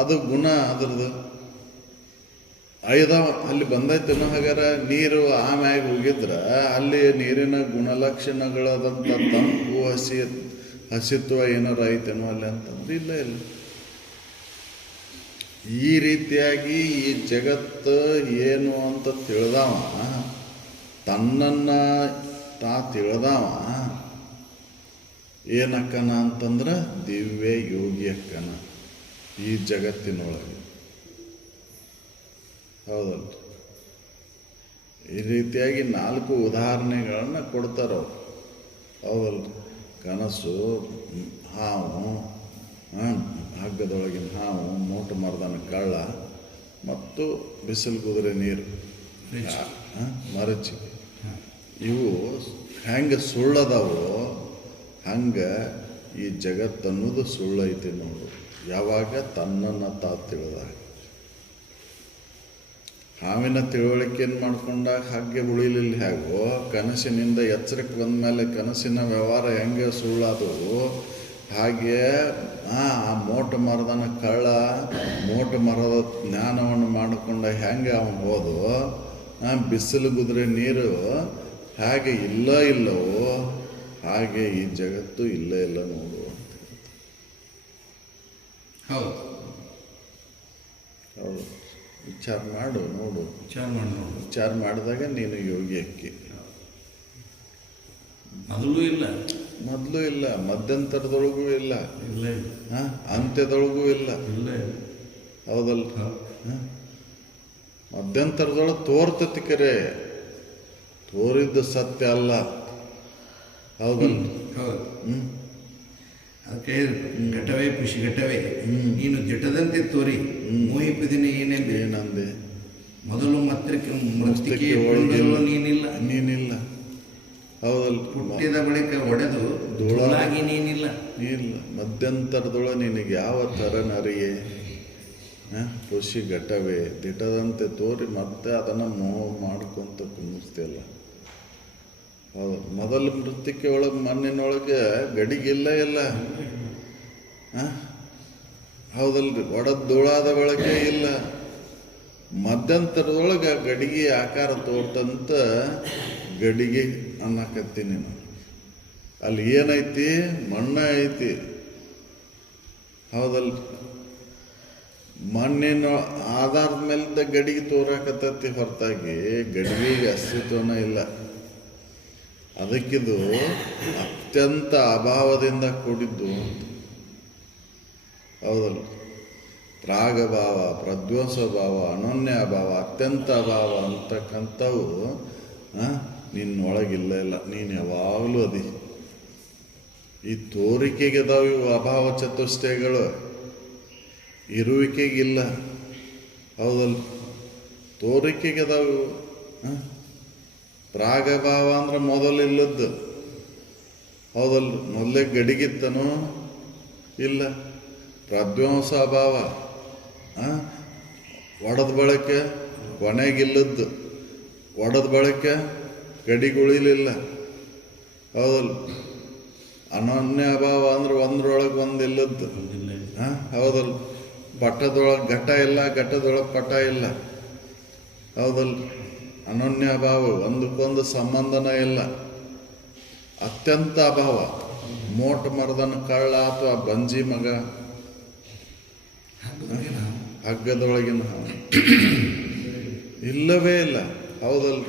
ಅದು ಗುಣ ಅದ್ರದ್ದು ಐದಾವ. ಅಲ್ಲಿ ಬಂದೈತೇನೋ? ಹಾಗಾದ್ರೆ ನೀರು ಆಮ್ಯಾಗ ಹೋಗಿದ್ರೆ ಅಲ್ಲಿ ನೀರಿನ ಗುಣಲಕ್ಷಣಗಳಾದಂಥ ತಂಪು ಹಸಿತ್ವ ಏನಾರು ಐತೇನೋ ಅಲ್ಲಿ ಅಂತಂದ್ರೆ? ಇಲ್ಲ ಇಲ್ಲ. ಈ ರೀತಿಯಾಗಿ ಈ ಜಗತ್ತು ಏನು ಅಂತ ತಿಳಿದವ, ತನ್ನನ್ನು ತಿಳಿದವ ಏನಕ್ಕನ ಅಂತಂದ್ರೆ ದಿವ್ಯ ಯೋಗಿ ಅಕ್ಕನ ಈ ಜಗತ್ತಿನೊಳಗೆ, ಹೌದಲ್ಲ? ಈ ರೀತಿಯಾಗಿ 4 ಉದಾಹರಣೆಗಳನ್ನು ಕೊಡ್ತಾರವ್ರು, ಹೌದಲ್ಲ? ಕನಸು, ಹಾವು, ಹಗ್ಗದೊಳಗಿನ ಹಾವು, ಮೋಟ ಮರದನ ಕಳ್ಳ ಮತ್ತು ಬಿಸಿಲು ಕುದುರೆ ನೀರು ಮರಚಿಕೆ. ಇವು ಹೆಂಗೆ ಸುಳ್ಳದಾವೋ ಹಂಗೆ ಈ ಜಗತ್ತನ್ನೋದು ಸುಳ್ಳೈತಿ ನೋಡು. ಯಾವಾಗ ತನ್ನನ್ನು ತಿಳಿದಾಗ. ಹಾವಿನ ತಿಳುವಳಿಕೆಯನ್ನು ಮಾಡ್ಕೊಂಡಾಗ ಹಾಗೆ ಉಳಿಲಿಲ್ಲ. ಹೇಗೋ ಕನಸಿನಿಂದ ಎಚ್ಚರಕ್ಕೆ ಬಂದ ಮೇಲೆ ಕನಸಿನ ವ್ಯವಹಾರ ಹೆಂಗೆ ಸುಳ್ಳಾದವು, ಹಾಗೆ ಆ ಮೋಟ ಮರದನ ಕಳ್ಳ ಮೋಟ ಮರದ ಜ್ಞಾನವನ್ನು ಮಾಡಿಕೊಂಡ ಹೆಂಗೆ ಅವನು ಹೋದು, ಬಿಸಿಲು ಗುದ್ರೆ ನೀರು ಹಾಗೆ ಇಲ್ಲವೋ ಹಾಗೆ ಈ ಜಗತ್ತು ಇಲ್ಲ ನೋಡು ಅಂತ. ಹೌದು, ವಿಚಾರ ಮಾಡು, ನೋಡು. ವಿಚಾರ ಮಾಡಿದಾಗ ನೀನು ಯೋಗಿ ಅಕ್ಕಿ. ಮೊದಲು ಇಲ್ಲ, ಮಧ್ಯಂತರದೊಳಗೂ ಇಲ್ಲ, ಅಂತ್ಯದೊಳಗೂ ಇಲ್ಲ, ಹೌದಲ್ಲ? ಮಧ್ಯಂತರದೊಳಗೆ ತೋರ್ತತಿ ಕರೆ, ತೋರಿದ್ದು ಸತ್ಯ ಅಲ್ಲ, ಹೌದಲ್ಲ? ಅದಕ್ಕೆ ಘಟವೇ ಖುಷಿ ಘಟವೇ ನೀನು ಜಟದಂತೆ ತೋರಿ ಮೋಹಿಪದಿನ ಏನಂದೆ? ಮೊದಲು ಮೃತ್ತಿಕೆ ನೀನಿಲ್ಲ, ಹೌದಲ್ಲ? ಹುಟ್ಟಿದ ಬಳಿಕ ಒಡೆದು ಧೂಳಾಗಿ ನೀನಿಲ್ಲ. ಮಧ್ಯಂತರದೊಳಗೆ ನಿನಗೆ ಯಾವ ಥರ ನರಿಯೇ? ಖುಷಿ ಘಟವೇ ದಿಟದಂತೆ ತೋರಿ ಮತ್ತೆ ಅದನ್ನು ಮೋಹ ಮಾಡ್ಕೊಂತ ಕುಂದಿಸ್ತಿಲ್ಲ. ಹೌದು, ಮೊದಲು ಮೃತ್ತಿಕೆ ಒಳಗೆ ಮಣ್ಣಿನೊಳಗೆ ಗಡಿಗಿಲ್ಲ ಇಲ್ಲ. ಹೌದಲ್ರಿ, ಒಡದ್ ಧೂಳಾದ ಬಳಕೆ ಇಲ್ಲ. ಮಧ್ಯಂತರದೊಳಗೆ ಗಡಿಗೆ ಆಕಾರ ತೋರ್ತಂತ ಗಡಿಗೆ ಅನ್ನಕತ್ತೀನಿ ನಾನು. ಅಲ್ಲಿ ಏನೈತಿ? ಮಣ್ಣ ಐತಿ. ಹೌದಲ್ರಿ, ಮಣ್ಣಿನ ಆಧಾರದ ಮೇಲಿಂದ ಗಡಿಗೆ ತೋರಾಕತ್ತೈತಿ ಹೊರತಾಗಿ ಗಡಿಗೆಗೆ ಅಸ್ತಿತ್ವನ ಇಲ್ಲ. ಅದಕ್ಕಿದು ಅತ್ಯಂತ ಅಭಾವದಿಂದ ಕೂಡಿದ್ದು ಅಂತ. ಹೌದಲ್ಲ, ಪ್ರಾಗಭಾವ, ಪ್ರಧ್ವಂಸ ಭಾವ, ಅನನ್ಯ ಅಭಾವ, ಅತ್ಯಂತ ಅಭಾವ ಅಂತಕ್ಕಂಥವು ನಿನ್ನೊಳಗಿಲ್ಲ ಇಲ್ಲ. ನೀನು ಯಾವಾಗಲೂ ಅದಿ. ಈ ತೋರಿಕೆಗೆ ಅದಾವ ಇವು ಅಭಾವ ಚತುಷ್ಟಯಗಳು, ಇರುವಿಕೆಗಿಲ್ಲ. ಹೌದಲ್ಲ, ತೋರಿಕೆಗೆ ಅದಾವ ಇವು. ಪ್ರಾಗಭಾವ ಅಂದ್ರೆ ಮೊದಲಿಲ್ಲದ್ದು. ಹೌದಲ್ಲ, ಮೊದಲೇ ಗಡಿಗಿತ್ತನೋ ಇಲ್ಲ. ಪ್ರಧ್ವಂಸ ಅಭಾವ, ಒಡೆದ ಬಳಕೆ ಕೊನೆಗಿಲ್ಲದ್ದು. ಒಡೆದ ಬಳಕೆ ಗಡಿಗುಳಿಲಿಲ್ಲ. ಹೌದಲ್ಲ, ಅನನ್ಯ ಅಭಾವ ಅಂದ್ರೆ ಒಂದ್ರೊಳಗೆ ಒಂದಿಲ್ಲದ್ದು. ಹೌದಲ್ಲ, ಪಟ್ಟದೊಳಗೆ ಘಟ ಇಲ್ಲ, ಘಟದೊಳಗೆ ಪಟ ಇಲ್ಲ. ಹೌದಲ್ಲ, ಅನನ್ಯ ಅಭಾವ, ಒಂದಕ್ಕೊಂದು ಸಂಬಂಧನ ಇಲ್ಲ. ಅತ್ಯಂತ ಅಭಾವ, ಮೋಟ ಮರದನ ಕಳ್ಳ ಅಥವಾ ಬಂಜಿ ಮಗ, ಹಗ್ಗದೊಳಗಿನ ಇಲ್ಲವೇ ಇಲ್ಲ. ಹೌದಲ್ಲ,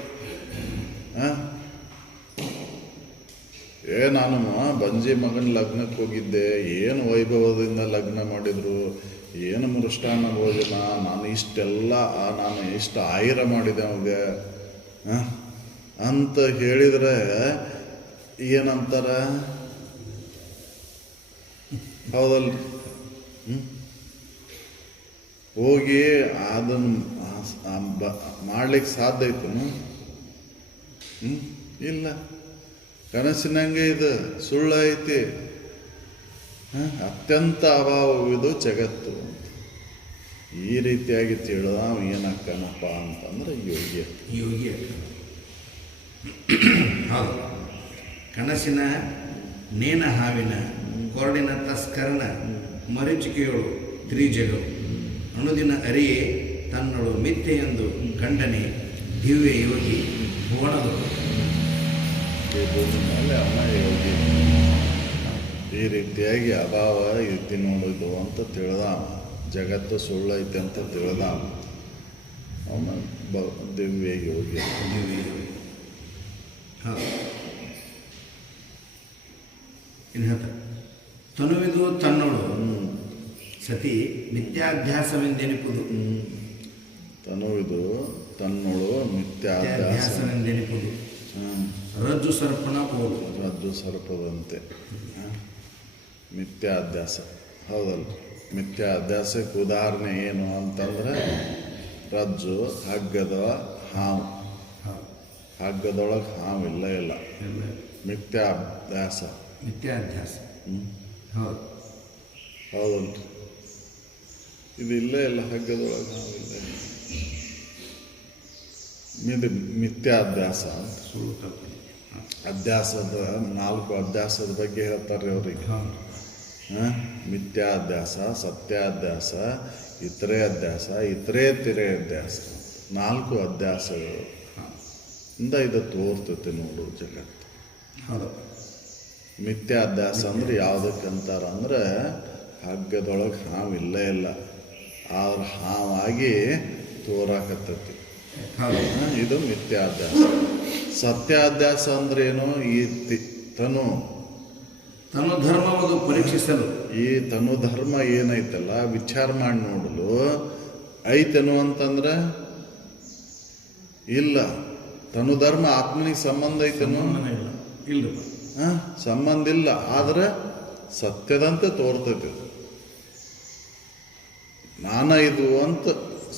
ನಾನು ಬಂಜಿ ಮಗನ ಲಗ್ನಕ್ಕೆ ಹೋಗಿದ್ದೆ, ಏನು ವೈಭವದಿಂದ ಲಗ್ನ ಮಾಡಿದ್ರು, ಏನು ಮೃಷ್ಟಾನ್ನ ಭೋಜನ, ನಾನು ಇಷ್ಟು ಆಯಿರ ಮಾಡಿದೆ ಅವಾಗ ಅಂತ ಹೇಳಿದ್ರೆ ಏನಂತಾರ? ಹೌದಲ್ಲ, ಹೋಗಿ ಅದನ್ನು ಮಾಡ್ಲಿಕ್ಕೆ ಸಾಧ್ಯ ಐತು? ಇಲ್ಲ. ಕನಸಿನಂಗೆ ಇದು ಸುಳ್ಳು ಐತಿ. ಅತ್ಯಂತ ಅಭಾವವಿದು ಜಗತ್ತು. ಈ ರೀತಿಯಾಗಿ ತಿಳಿದ ಏನಕ್ಕನಪ್ಪ ಅಂತಂದ್ರೆ ಯೋಗಿ ಹೌದು. ಕನಸಿನ ನೇನ ಹಾವಿನ ಕೊರಡಿನ ತಸ್ಕರನ ಮರೀಚಿಕೆಯಳು ತ್ರಿಜಗವು ಅನುದಿನ ಅರಿಯೇ ತನ್ನಳು ಮಿಥ್ಯೆಯೆಂದು ಕಂಡನೆ ದಿವ್ಯ ಯೋಗಿ ಭುವನದಳು. ಅಮ್ಮ ಯೋಗಿ ಈ ರೀತಿಯಾಗಿ ಅಭಾವ ಐತಿ ನೋಡಿದ್ದು ಅಂತ ತಿಳಿದಾಮ. ಜಗತ್ತು ಸುಳ್ಳೈತೆ ಅಂತ ತಿಳಿದಾಮ. ಅವನ ದಿವ್ಯ ಯೋಗಿ. ಇನ್ನು ಹೇಳ್ತಾರೆ, ತನುವಿದು ತನ್ನೋಳು ಸತಿ ಮಿಥ್ಯಾಧ್ಯಾಸವೆಂದೆನಿಪುದು. ತನುವಿದು ತನ್ನೋಳು ಮಿಥ್ಯಾಧ್ಯಾಸವೆಂದೆನಿಪುದು. ರಜ್ಜು ಸರ್ಪಣ ಹೋಲು. ರಜ್ಜು ಸರ್ಪದಂತೆ ಮಿಥ್ಯಾಧ್ಯಾಸ. ಹೌದಲ್ಲ, ಮಿಥ್ಯಾಧ್ಯಾಸಕ್ಕೆ ಉದಾಹರಣೆ ಏನು ಅಂತಂದ್ರೆ ರಜ್ಜು, ಹಗ್ಗದ ಹಾವು. ಹಗ್ಗದೊಳಗೆ ಹಾವು ಇಲ್ಲ ಇಲ್ಲ. ಮಿಥ್ಯಾಧ್ಯಾಸ. ಹೌದು. ಹೌದಲ್ರಿ, ಇದು ಇಲ್ಲೇ ಇಲ್ಲ. ಹಗ್ಗದೊಳಗೆ ಹಾವು ಇಲ್ಲ. ಇದು ಮಿಥ್ಯಾಧ್ಯಾಸ ಅಂತ. ಸುಳ್ಳು ಕಲ್ಪನೆ. ಅಧ್ಯಾಸದ 4 ಅಧ್ಯಾಸದ ಬಗ್ಗೆ ಹೇಳ್ತಾರೆ ಅವ್ರಿಗೆ. ಮಿಥ್ಯಾಧ್ಯಾಸ, ಸತ್ಯಾಧ್ಯಾಸ, ಇತರೆ ಅಧ್ಯಾಸ, ಇತರೇತಿರೆ ಅಧ್ಯಾಸ. 4 ಅಧ್ಯಾಸಗಳು ಇಂದ ಇದು ತೋರ್ತೈತೆ ನೋಡು ಜಗತ್ತು. ಹೌದು. ಮಿಥ್ಯಾಧ್ಯಾಸ ಅಂದ್ರೆ ಯಾವುದಕ್ಕಂತಾರ ಅಂದ್ರೆ ಹಗ್ಗದೊಳಗೆ ಹಾವು ಇಲ್ಲೇ ಇಲ್ಲ, ಆದ್ರೆ ಹಾವಾಗಿ ತೋರಾಕತ್ತೈತಿ. ಇದು ಮಿಥ್ಯಾಧ್ಯಾಸ. ಸತ್ಯಾಧ್ಯಾಸ ಅಂದ್ರೇನು? ಈ ತನು ಧರ್ಮವನ್ನು ಪರೀಕ್ಷಿಸಲು, ಈ ತನು ಧರ್ಮ ಏನೈತಲ್ಲ ವಿಚಾರ ಮಾಡಿ ನೋಡಲು ಐತನು ಅಂತಂದ್ರೆ ಇಲ್ಲ. ತನು ಧರ್ಮ ಆತ್ಮನಿಗೆ ಸಂಬಂಧ ಐತನು? ಇಲ್ಲ, ಸಂಬಂಧ ಇಲ್ಲ. ಆದ್ರೆ ಸತ್ಯದಂತೆ ತೋರ್ತೈತಿ. ನಾನ ಇದು ಅಂತ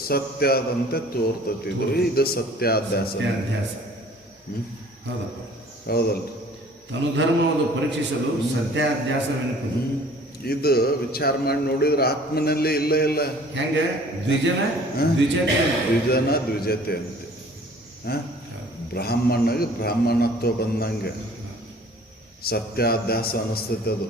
ಸತ್ಯದಂತೆ ತೋರ್ತೈತಿ. ಇದು ಸತ್ಯಾಧ್ಯಾಸ. ಹೌದಲ್ರಿ. ತನು ಧರ್ಮವನ್ನು ಪರೀಕ್ಷಿಸಲು ಸತ್ಯಾಧ್ಯಾಸವೆನಿಪುದು. ಇದು ವಿಚಾರ ಮಾಡಿ ನೋಡಿದ್ರೆ ಆತ್ಮನಲ್ಲಿ ಇಲ್ಲ ಇಲ್ಲ. ಹೆಂಗೆ? ದ್ವಿಜನ ದ್ವಿಜತೆ ಅಂತೆ. ಬ್ರಾಹ್ಮಣಗೆ ಬ್ರಾಹ್ಮಣತ್ವ ಬಂದಂಗೆ ಸತ್ಯಾಧ್ಯಾಸ ಅನಿಸ್ತೈತೆ ಅದು.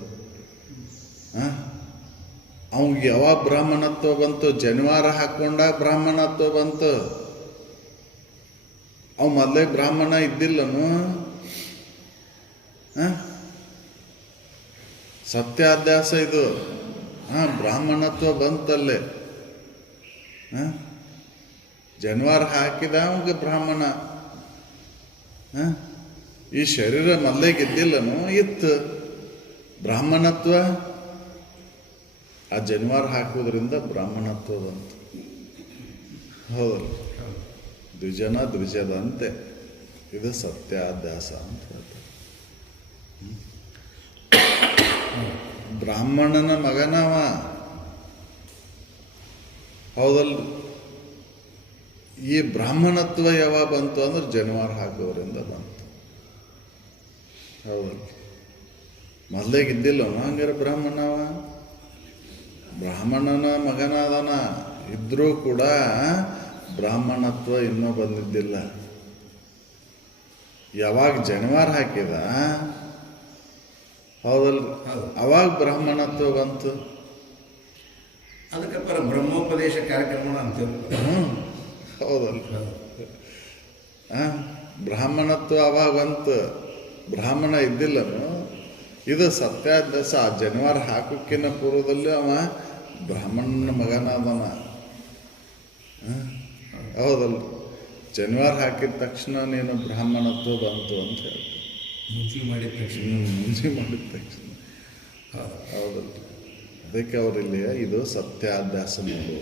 ಅವ್ನಿಗೆ ಯಾವಾಗ ಬ್ರಾಹ್ಮಣತ್ವ ಬಂತು? ಜನಿವಾರ ಹಾಕ್ಕೊಂಡಾಗ ಬ್ರಾಹ್ಮಣತ್ವ ಬಂತು. ಅವ್ ಮೊದಲೇ ಬ್ರಾಹ್ಮಣ ಇದ್ದಿಲ್ಲನು? ಸತ್ಯಾಧ್ಯಾಸ ಇದು. ಬ್ರಾಹ್ಮಣತ್ವ ಬಂತಲ್ಲೇ. ಜನಿವಾರ ಹಾಕಿದ ಅವಾಗ ಬ್ರಾಹ್ಮಣ. ಈ ಶರೀರ ಮೊದಲೇ ಗೆದ್ದಿಲ್ಲನು? ಇತ್ತು ಬ್ರಾಹ್ಮಣತ್ವ. ಆ ಜನಿವಾರ ಹಾಕುವುದರಿಂದ ಬ್ರಾಹ್ಮಣತ್ವ ಬಂತು. ಹೌದಲ್ಲ? ದ್ವಿಜನ ದ್ವಿಜದಂತೆ. ಇದು ಸತ್ಯಾಧ್ಯಾಸ ಅಂತ ಹೇಳ್ತಾರೆ. ಬ್ರಾಹ್ಮಣನ ಮಗನವ. ಹೌದಲ್ಲ? ಈ ಬ್ರಾಹ್ಮಣತ್ವ ಯಾವಾಗ ಬಂತು ಅಂದ್ರೆ ಜನಿವಾರ ಹಾಕೋದ್ರಿಂದ ಬಂತು. ಹೌದಲ್ಲ? ಮೊದಲೇಗೆ ಇದ್ದಿಲ್ಲವ ಹಂಗಾರೆ ಬ್ರಾಹ್ಮಣವ. ಬ್ರಾಹ್ಮಣನ ಮಗನಾದನ ಇದ್ರೂ ಕೂಡ ಬ್ರಾಹ್ಮಣತ್ವ ಇನ್ನೂ ಬಂದಿದ್ದಿಲ್ಲ. ಯಾವಾಗ ಜನಿವಾರ ಹಾಕಿದ, ಹೌದಲ್ಲ, ಅವಾಗ ಬ್ರಾಹ್ಮಣತ್ವ ಬಂತು. ಅದಕ್ಕೆ ಬ್ರಹ್ಮೋಪದೇಶ ಕಾರ್ಯಕ್ರಮ ಅಂತೀವಿ. ಹೌದಲ್ಲ? ಬ್ರಾಹ್ಮಣತ್ವ ಅವಾಗ ಬಂತು. ಬ್ರಾಹ್ಮಣ ಇದ್ದಿಲ್ಲನು. ಇದು ಸತ್ಯಾಧ್ಯಾಸ. ಆ ಜನಿವಾರ ಹಾಕೋಕ್ಕಿನ್ನ ಪೂರ್ವದಲ್ಲಿ ಅವ ಬ್ರಾಹ್ಮಣನ ಮಗನಾದನ. ಹೌದಲ್ಲ? ಜನಿವಾರ ಹಾಕಿದ ತಕ್ಷಣ ನೀನು ಬ್ರಾಹ್ಮಣತ್ವ ಬಂತು ಅಂತ ಹೇಳ್ತಾರೆ. ಮುಂಚೆ ಮಾಡಿದ ತಕ್ಷಣ. ಮುಂಚೆ ಮಾಡಿದ ತಕ್ಷಣ. ಹೌದಲ್ಲ? ಅದಕ್ಕೆ ಅವರಲ್ಲಿ ಇದು ಸತ್ಯಾಧ್ಯಾಸ ನೋಡು.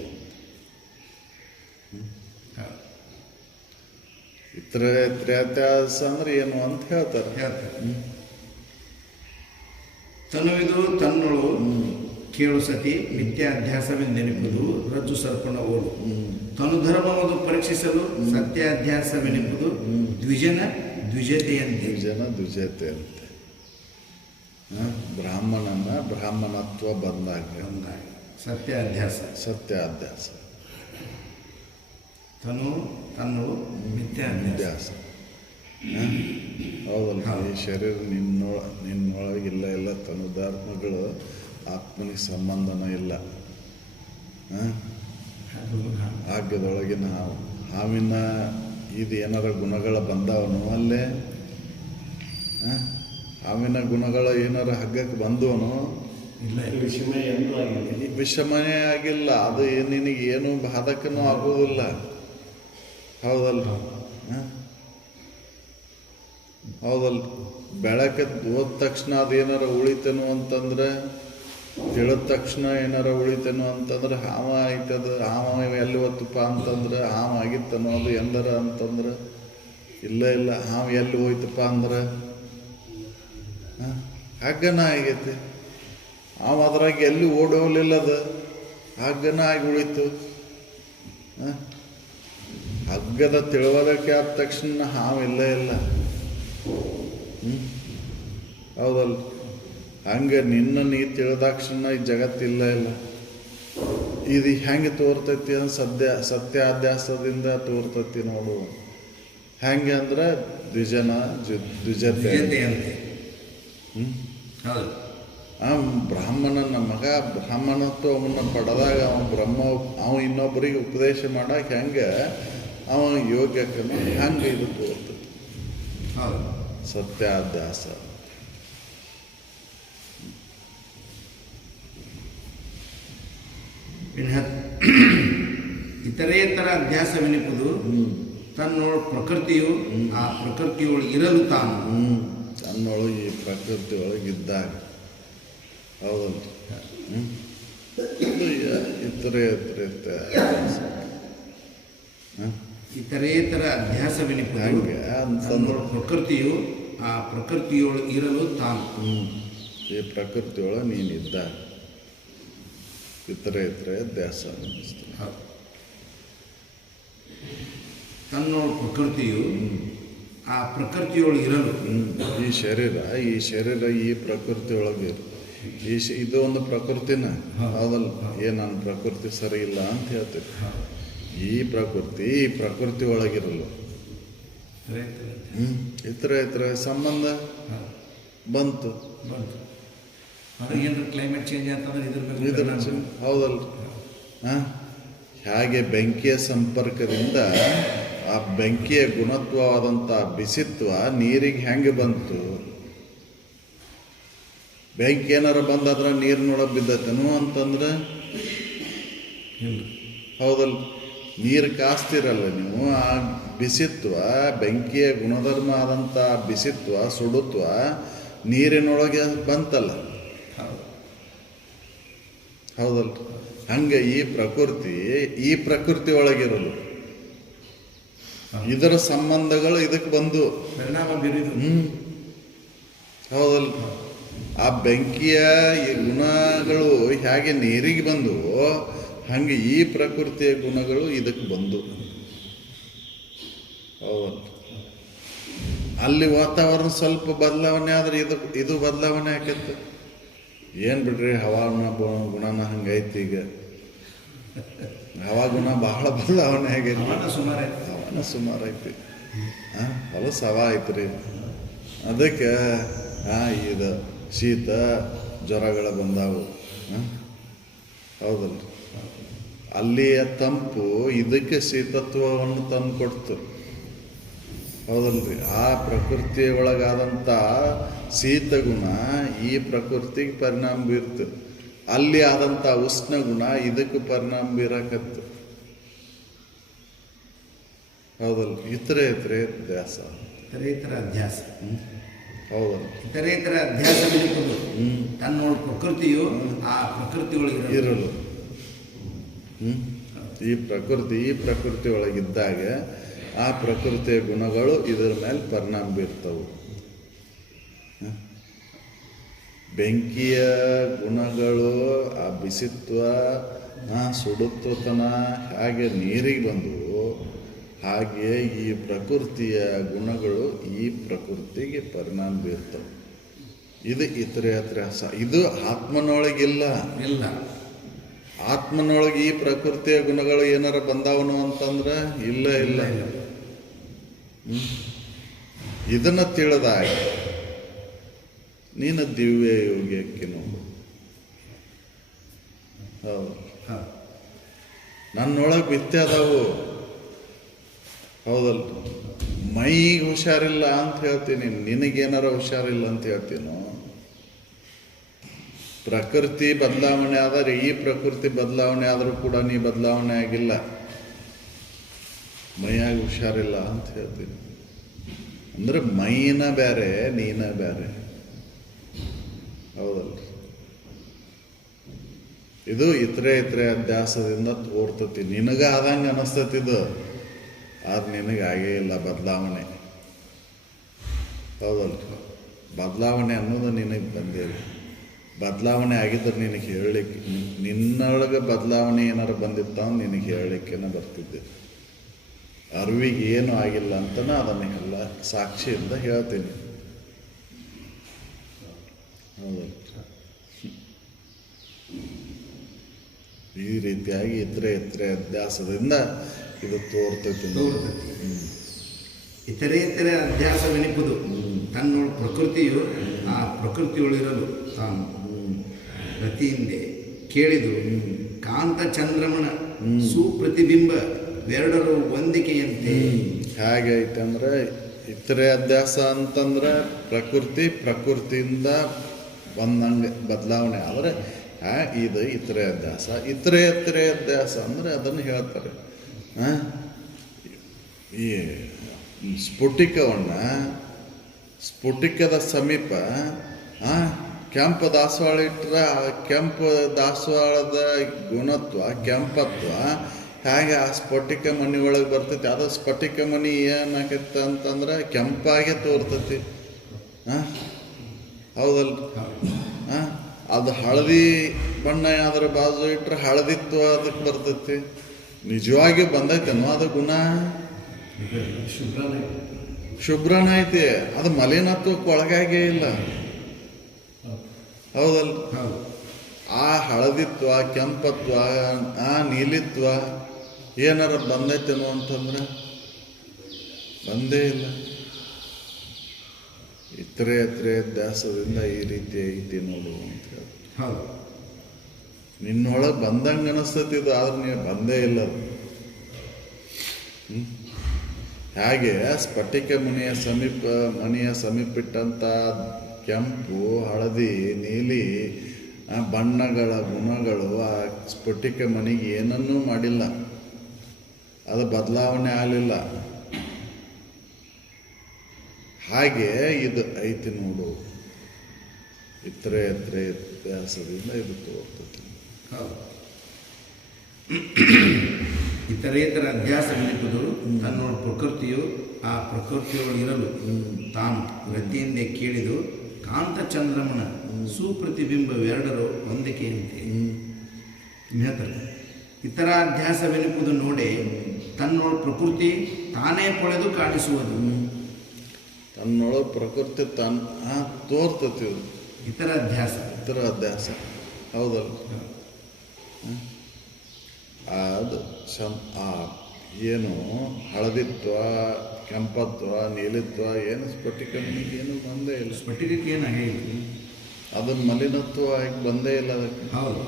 ಇತರೇತ್ಯಾಸ ಅಂದ್ರೆ ಏನು ಅಂತ ಹೇಳ್ತಾರೆ. ತನುವಿದು ತನ್ನೊಳು ಕೇಳು ಸತಿ ಮಿಥ್ಯಾಧ್ಯಾಸವೆಂದೆನಿಪುದು ರಜ್ಜು ಸರ್ಪಣ ಓಡು. ತನುಧರ್ಮವನ್ನು ಪರೀಕ್ಷಿಸಲು ಸತ್ಯಾಧ್ಯಾಸವೆನಿಪುದು ದ್ವಿಜನ ದ್ವಿಜತೆಯಂತೆ. ದ್ವಿಜನ ದ್ವಿಜತೆಯಂತೆ. ಬ್ರಾಹ್ಮಣನ ಬ್ರಾಹ್ಮಣತ್ವ ಬಂದಾಗ ಸತ್ಯಾಧ್ಯಾಸ. ಸತ್ಯಾಧ್ಯಾಸ. ತನು ತನ್ನೊಳು ಮಿಥ್ಯಾಧ್ಯಾಸ. ಹೌದಲ್ಲ? ಈ ಶರೀರ ನಿನ್ನೊಳಗಿಲ್ಲ. ಎಲ್ಲ ತನುಧರ್ಮಗಳು ಆತ್ಮನಿಗೆ ಸಂಬಂಧನ ಇಲ್ಲ. ಆಜ್ಞದೊಳಗಿನ ಹಾವಿನ ಇದು ಏನಾರ ಗುಣಗಳ ಬಂದವನು ಅಲ್ಲೇ? ಹಾವಿನ ಗುಣಗಳ ಏನಾರ ಹಗ್ಗಕ್ಕೆ ಬಂದವನು? ಇಲ್ಲ. ವಿಷಮಯ ಆಗಿಲ್ಲ. ಅದು ನಿನಗೆ ಏನು ಬಾಧಕನೂ ಆಗೋದಿಲ್ಲ. ಹೌದಲ್ಲ? ಹೌದಲ್ಲ? ಬೆಳಗ್ಗೆ ಹೋದ ತಕ್ಷಣ ಅದೇನಾರ ಉಳಿತೇನೋ ಅಂತಂದ್ರೆ, ತಿಳಿದ ತಕ್ಷಣ ಏನಾರ ಉಳಿತೇನೋ ಅಂತಂದ್ರೆ ಹಾವ ಆಯ್ತದ. ಹಾವ ಎಲ್ಲಿ ಹೊತ್ತಪ್ಪ ಅಂತಂದ್ರೆ ಹಾವ ಆಗಿತ್ತನೋ ಅದು ಎಂದರ ಅಂತಂದ್ರೆ ಇಲ್ಲ. ಹಾವು ಎಲ್ಲಿ ಹೋಯ್ತಪ್ಪ ಅಂದ್ರೆ ಹಗ್ಗನ ಆಗೈತಿ. ಹಾವು ಅದ್ರಾಗ ಎಲ್ಲಿ ಓಡೋಗ್ಲಿಲ್ಲ. ಅದು ಹಗ್ಗನ ಆಗಿ ಉಳಿತು. ಹಗ್ಗದ ತಿಳುವಳಿಕೆ ಆದ ತಕ್ಷಣ ಹಾವು ಇಲ್ಲ. ಹೌದಲ್ಲ? ಹಂಗೆ ನಿನ್ನ ನೀ ತಿಳಿದಾಕ್ಷಣ ಈ ಜಗತ್ತಿಲ್ಲ. ಇದು ಹೆಂಗೆ ತೋರ್ತೈತಿ ಅಂದ್ರೆ ಸತ್ಯಾಧ್ಯಾಸದಿಂದ ತೋರ್ತೈತಿ ನೋಡು. ಹೆಂಗೆ ಅಂದ್ರೆ ದ್ವಿಜನ ದ್ವಿಜತೆ. ಬ್ರಾಹ್ಮಣನ ಮಗ ಬ್ರಾಹ್ಮಣತ್ವವನ್ನು ಪಡೆದಾಗ ಅವ ಇನ್ನೊಬ್ಬರಿಗೆ ಉಪದೇಶ ಮಾಡಕ್ಕೆ ಹೆಂಗೆ ಅವ ಯೋಗ್ಯಕ್ಕನು ಹೆಂಗೆ ಇದು ತೋರ್ತೈತಿ. ಸತ್ಯಾಧ್ಯಾಸ. ಇತರೇತರ ಅಧ್ಯಾಸವೆನಿಪುದು ತನ್ನೊಳು ಪ್ರಕೃತಿಯು ಆ ಪ್ರಕೃತಿಯೊಳಗೆ ಇರಲು ತಾನು. ತನ್ನೊಳಗೆ ಈ ಪ್ರಕೃತಿ ಒಳಗಿದ್ದಾಗ. ಹೌದಲ್ಲ? ಇತರೇತರ ಅಧ್ಯಾಸವೆನಿಪುದು ತನ್ನೊಳು ಪ್ರಕೃತಿಯು ಆ ಪ್ರಕೃತಿಯೊಳಗೆ ಇರಲು ತಾನು. ಈ ಪ್ರಕೃತಿಯೊಳಗೆ ನೀನಿದ್ದಾಗ ಇತರೆ ಅಧ್ಯಾಸ. ತನ್ನೊಳು ಪ್ರಕೃತಿಯು ಆ ಪ್ರಕೃತಿಯೊಳಗೆ ಇರಲು. ಈ ಶರೀರ ಈ ಪ್ರಕೃತಿಯೊಳಗೆ ಇದು ಒಂದು ಪ್ರಕೃತಿನ. ಹೌದಲ್ಲ? ನನ್ನ ಪ್ರಕೃತಿ ಸರಿ ಇಲ್ಲ ಅಂತ ಹೇಳ್ತೀವಿ. ಈ ಪ್ರಕೃತಿ ಒಳಗಿರಲ್ಲ. ಇತರ ಸಂಬಂಧ ಬಂತು. ಅದ್ರ ಏನಾರ ಕ್ಲೈಮೇಟ್ ಚೇಂಜ್ ಅಂತಂದ್ರೆ ಇದ್ರ ಇದ್ರ ಹೌದಲ್ಲ. ಹಾಂ, ಹಾಗೆ ಬೆಂಕಿಯ ಸಂಪರ್ಕದಿಂದ ಆ ಬೆಂಕಿಯ ಗುಣತ್ವವಾದಂಥ ಬಿಸಿತ್ವ ನೀರಿಗೆ ಹೆಂಗೆ ಬಂತು? ಬೆಂಕಿ ಏನಾರ ಬಂದಾದ್ರೆ ನೀರಿನೊಳಗೆ ಬಿದ್ದತೇನು ಅಂತಂದ್ರೆ ಹೌದಲ್ಲ. ನೀರು ಕಾಸ್ತಿರಲ್ಲ ನೀವು, ಆ ಬಿಸಿತ್ವ ಬೆಂಕಿಯ ಗುಣಧರ್ಮ ಆದಂಥ ಬಿಸಿತ್ವ ಸುಡುತ್ವ ನೀರಿನೊಳಗೆ ಬಂತಲ್ಲ. ಹೌದಲ್ಲ. ಹಂಗೆ ಈ ಪ್ರಕೃತಿ ಒಳಗಿರೋದು ಇದರ ಸಂಬಂಧಗಳು ಇದಕ್ಕೆ ಬಂದು ಪರಿಣಾಮ ಬೀರಿದ್ರು. ಹೌದಲ್ಲ. ಆ ಬೆಂಕಿಯ ಈ ಗುಣಗಳು ಹೇಗೆ ನೀರಿಗೆ ಬಂದುವೋ ಹಾಗೆ ಈ ಪ್ರಕೃತಿಯ ಗುಣಗಳು ಇದಕ್ಕೆ ಬಂದು. ಹೌದಲ್ಲ. ಅಲ್ಲಿ ವಾತಾವರಣ ಸ್ವಲ್ಪ ಬದಲಾವಣೆ ಆದರೆ ಇದು ಬದಲಾವಣೆ ಆಕೈತೆ. ಏನು ಬಿಡ್ರಿ, ಹವಾಮಾನ ಗುಣನ ಹಂಗೈತಿ. ಈಗ ಹವಾಗುಣ ಬಹಳ ಬದಲಾವಣೆ ಆಗೈತಿ. ಹವಾನ ಸುಮಾರು ಐತಿ. ಹೊಲಸು ಹವಾ ಐತ್ರಿ. ಅದಕ್ಕೆ ಇದು ಶೀತ ಜ್ವರಗಳ ಬಂದಾವು. ಹೌದಲ್ರಿ. ಅಲ್ಲಿಯ ತಂಪು ಇದಕ್ಕೆ ಶೀತತ್ವವನ್ನು ತಂದು ಕೊಡ್ತು. ಹೌದಲ್ರಿ. ಆ ಪ್ರಕೃತಿಯ ಒಳಗಾದಂಥ ಶೀತಗುಣ ಈ ಪ್ರಕೃತಿಗೆ ಪರಿಣಾಮ ಬೀರ್ತು. ಅಲ್ಲಿ ಆದಂಥ ಉಷ್ಣ ಗುಣ ಇದಕ್ಕೆ ಪರಿಣಾಮ ಬೀರಕತ್ತು. ಹೌದಲ್ಲ. ಇತರೇತರ ಅಧ್ಯಾಸ. ಇತರೇತರ ಅಧ್ಯಾಸ. ಹೌದಲ್ಲ. ಇತರೇತರ ಅಧ್ಯಾಸ ತನ್ನ ಪ್ರಕೃತಿಯು ಆ ಪ್ರಕೃತಿ ಒಳಗೆ ಇರಲು. ಈ ಪ್ರಕೃತಿ ಒಳಗಿದ್ದಾಗ ಆ ಪ್ರಕೃತಿಯ ಗುಣಗಳು ಇದರ ಮೇಲೆ ಪರಿಣಾಮ ಬೀರ್ತವು. ಬೆಂಕಿಯ ಗುಣಗಳು ಆ ಬಿಸಿತ್ವ ಸುಡುತ್ತತನ ಹಾಗೆ ನೀರಿಗೆ ಬಂದವು, ಹಾಗೆ ಈ ಪ್ರಕೃತಿಯ ಗುಣಗಳು ಈ ಪ್ರಕೃತಿಗೆ ಪರಿಣಾಮ ಬೀರ್ತವೆ. ಇದು ಇತರೇತರ. ಇದು ಆತ್ಮನೊಳಗಿಲ್ಲ. ಇಲ್ಲ. ಆತ್ಮನೊಳಗೆ ಈ ಪ್ರಕೃತಿಯ ಗುಣಗಳು ಏನಾರ ಬಂದಾವನು ಅಂತಂದ್ರೆ ಇಲ್ಲ. ಇದನ್ನು ತಿಳಿದಾಗ ನೀನು ದಿವ್ಯ ಯೋಗ್ಯಕ್ಕೆ ನೋಡು. ಹೌದು. ನನ್ನೊಳಗೆ ಬಿತ್ತೆ ಅದಾವು. ಹೌದಲ್ಲ. ಮೈಗೆ ಹುಷಾರಿಲ್ಲ ಅಂತ ಹೇಳ್ತೀನಿ, ನಿನಗೇನಾರ ಹುಷಾರಿಲ್ಲ ಅಂತ ಹೇಳ್ತೀನೋ? ಪ್ರಕೃತಿ ಬದಲಾವಣೆ ಆದರೆ ಈ ಪ್ರಕೃತಿ ಬದಲಾವಣೆ ಆದರೂ ಕೂಡ ನೀ ಬದಲಾವಣೆ ಆಗಿಲ್ಲ. ಮೈಯಾಗಿ ಹುಷಾರಿಲ್ಲ ಅಂತ ಹೇಳ್ತೀನಿ ಅಂದ್ರೆ ಮೈನ ಬೇರೆ, ನೀನ ಬೇರೆ. ಹೌದಲ್ಲ. ಇದು ಇತರೆ ಅಧ್ಯಾಸದಿಂದ ತೋರ್ತತಿ. ನಿನಗ ಆದಂಗೆ ಅನಿಸ್ತತಿದು, ಆದ್ರೆ ನಿನಗೆ ಆಗೇ ಇಲ್ಲ ಬದಲಾವಣೆ. ಹೌದಲ್ಲ. ಬದಲಾವಣೆ ಅನ್ನೋದು ನಿನಗೆ ಬಂದಿಲ್ಲ. ಬದಲಾವಣೆ ಆಗಿದ್ರೆ ನಿನಗೆ ಹೇಳಲಿಕ್ಕೆ, ನಿನ್ನೊಳಗೆ ಬದಲಾವಣೆ ಏನಾರು ಬಂದಿತ್ತ ನಿನಗೆ ಹೇಳಲಿಕ್ಕೇನೆ ಬರ್ತಿದ್ದೆ. ಅರಿವಿಗೆ ಏನು ಆಗಿಲ್ಲ ಅಂತನ ಅದನ್ನೆಲ್ಲ ಸಾಕ್ಷಿಯಿಂದ ಹೇಳ್ತೀನಿ. ಹೌದಲ್ಲ. ಈ ರೀತಿಯಾಗಿ ಇತರೆ ಅಧ್ಯಾಸದಿಂದ ಇದು ತೋರ್ತೈತಿ. ಇತರೇತರ ಅಧ್ಯಾಸವೆನಿಪುದು ತನ್ನೊಳ ಪ್ರಕೃತಿಯು ಆ ಪ್ರಕೃತಿಯೊಳಿರಲು ತಾನು ರತಿಯಿಂದೆ ಕೇಳಿದು ಕಾಂತ ಚಂದ್ರಮನ ಸುಪ್ರತಿಬಿಂಬ ಎರಡರ ಹೊಂದಿಕೆಯಂತೆ. ಹೇಗೆ ಐತಂದ್ರೆ ಇತರೆ ಅಧ್ಯಾಸ ಅಂತಂದ್ರೆ ಪ್ರಕೃತಿಯಿಂದ ಬಂದಂಗೆ ಬದಲಾವಣೆ ಆದರೆ ಇದು ಇತರೆ ಅಧ್ಯಾಸ. ಇತರೆ ಅಧ್ಯಾಸ ಅಂದರೆ ಅದನ್ನು ಹೇಳ್ತಾರೆ. ಈ ಸ್ಫಟಿಕದ ಸಮೀಪ ಕೆಂಪು ದಾಸವಾಳ ಇಟ್ಟರೆ ಕೆಂಪು ದಾಸವಾಳದ ಗುಣತ್ವ ಕೆಂಪತ್ವ ಹೇಗೆ ಆ ಸ್ಫಟಿಕ ಮನಿ ಒಳಗೆ ಬರ್ತೈತಿ. ಅದು ಸ್ಫಟಿಕ ಮನಿ ಏನಾಗತ್ತೆ ಅಂತಂದ್ರೆ ಕೆಂಪಾಗೆ ತೋರ್ತೈತಿ. ಹೌದಲ್ಲ. ಅದು ಹಳದಿ ಬಣ್ಣ ಯಾವ್ದ್ರ ಬಾಜು ಇಟ್ಟರೆ ಹಳದಿತ್ವ ಅದಕ್ಕೆ ಬರ್ತೈತಿ. ನಿಜವಾಗಿ ಬಂದೈತೇನೋ ಅದು ಗುಣ? ಶುಭ್ರನ ಐತಿ, ಅದು ಮಲಿನತ್ವಕ್ಕೆ ಒಳಗಾಗೇ ಇಲ್ಲ. ಹೌದಲ್ಲ. ಆ ಹಳದಿತ್ವ ಕೆಂಪತ್ವ ಆ ನೀಲಿತ್ವ ಏನಾರ ಬಂದೈತೇನೋ ಅಂತಂದ್ರೆ ಬಂದೇ ಇಲ್ಲ. ಇತರೆ ದಾಸದಿಂದ ಈ ರೀತಿ ಐತಿ ನೋಡು ಅಂತ ಹೇಳಿ ಹೌದು. ನಿನ್ನೊಳಗೆ ಬಂದಂಗೆ ಅನಿಸ್ತತಿದು, ಆದ್ರೆ ನೀವು ಬಂದೇ ಇಲ್ಲ ಅದು. ಹಾಗೆ ಸ್ಫಟಿಕ ಮನೆಯ ಸಮೀಪಿಟ್ಟಂಥ ಕೆಂಪು, ಹಳದಿ, ನೀಲಿ ಬಣ್ಣಗಳ ಗುಣಗಳು ಆ ಸ್ಫಟಿಕ ಮನೆಗೆ ಏನನ್ನೂ ಮಾಡಿಲ್ಲ, ಅದು ಬದಲಾವಣೆ ಆಗಲಿಲ್ಲ. ಹಾಗೆ ಇದು ಐತಿ ನೋಡು, ಇತರೆ ವ್ಯಾಸದಿಂದ ಇದು ತೋರ್ತದೆ. ಇತರೇತರ ಅಧ್ಯಾಸವೆನಿಪುದು ತನ್ನೋಡ ಪ್ರಕೃತಿಯು ಆ ಪ್ರಕೃತಿಯೊಳಗಿರಲು ತಾನು ರತಿಯಿಂದ ಕೇಳಿದು ಕಾಂತಚಂದ್ರಮನ ಸುಪ್ರತಿಬಿಂಬವೆರಡರು ಹೊಂದಿಕೆಯಂತೆ ಹೇಳ್ತಾರೆ. ಇತರ ಅಧ್ಯಾಸವೆನಿಪುದು ನೋಡೆ ತನ್ನೋಡ ಪ್ರಕೃತಿ ತಾನೇ ಪೊಳೆದು ಕಾಣಿಸುವುದು. ತನ್ನೊಳಗೆ ಪ್ರಕೃತಿ ತೋರ್ತತಿ. ಇತರ ಅಧ್ಯಾಸ ಹೌದಲ್ಲ. ಅದು ಏನು ಹಳದಿತ್ವ, ಕೆಂಪತ್ವ, ನೀಲಿತ್ವ ಏನು ಸ್ಫಟಿಕ ಏನು ಬಂದೇ ಇಲ್ಲ. ಸ್ಫಟಿಕಕ್ಕೆ ಏನು ಹೇಳಿ ಅದನ್ನ ಮಲಿನತ್ವ ಆಗಿ ಬಂದೇ ಇಲ್ಲ. ಅದಕ್ಕೆ ಹೌದು,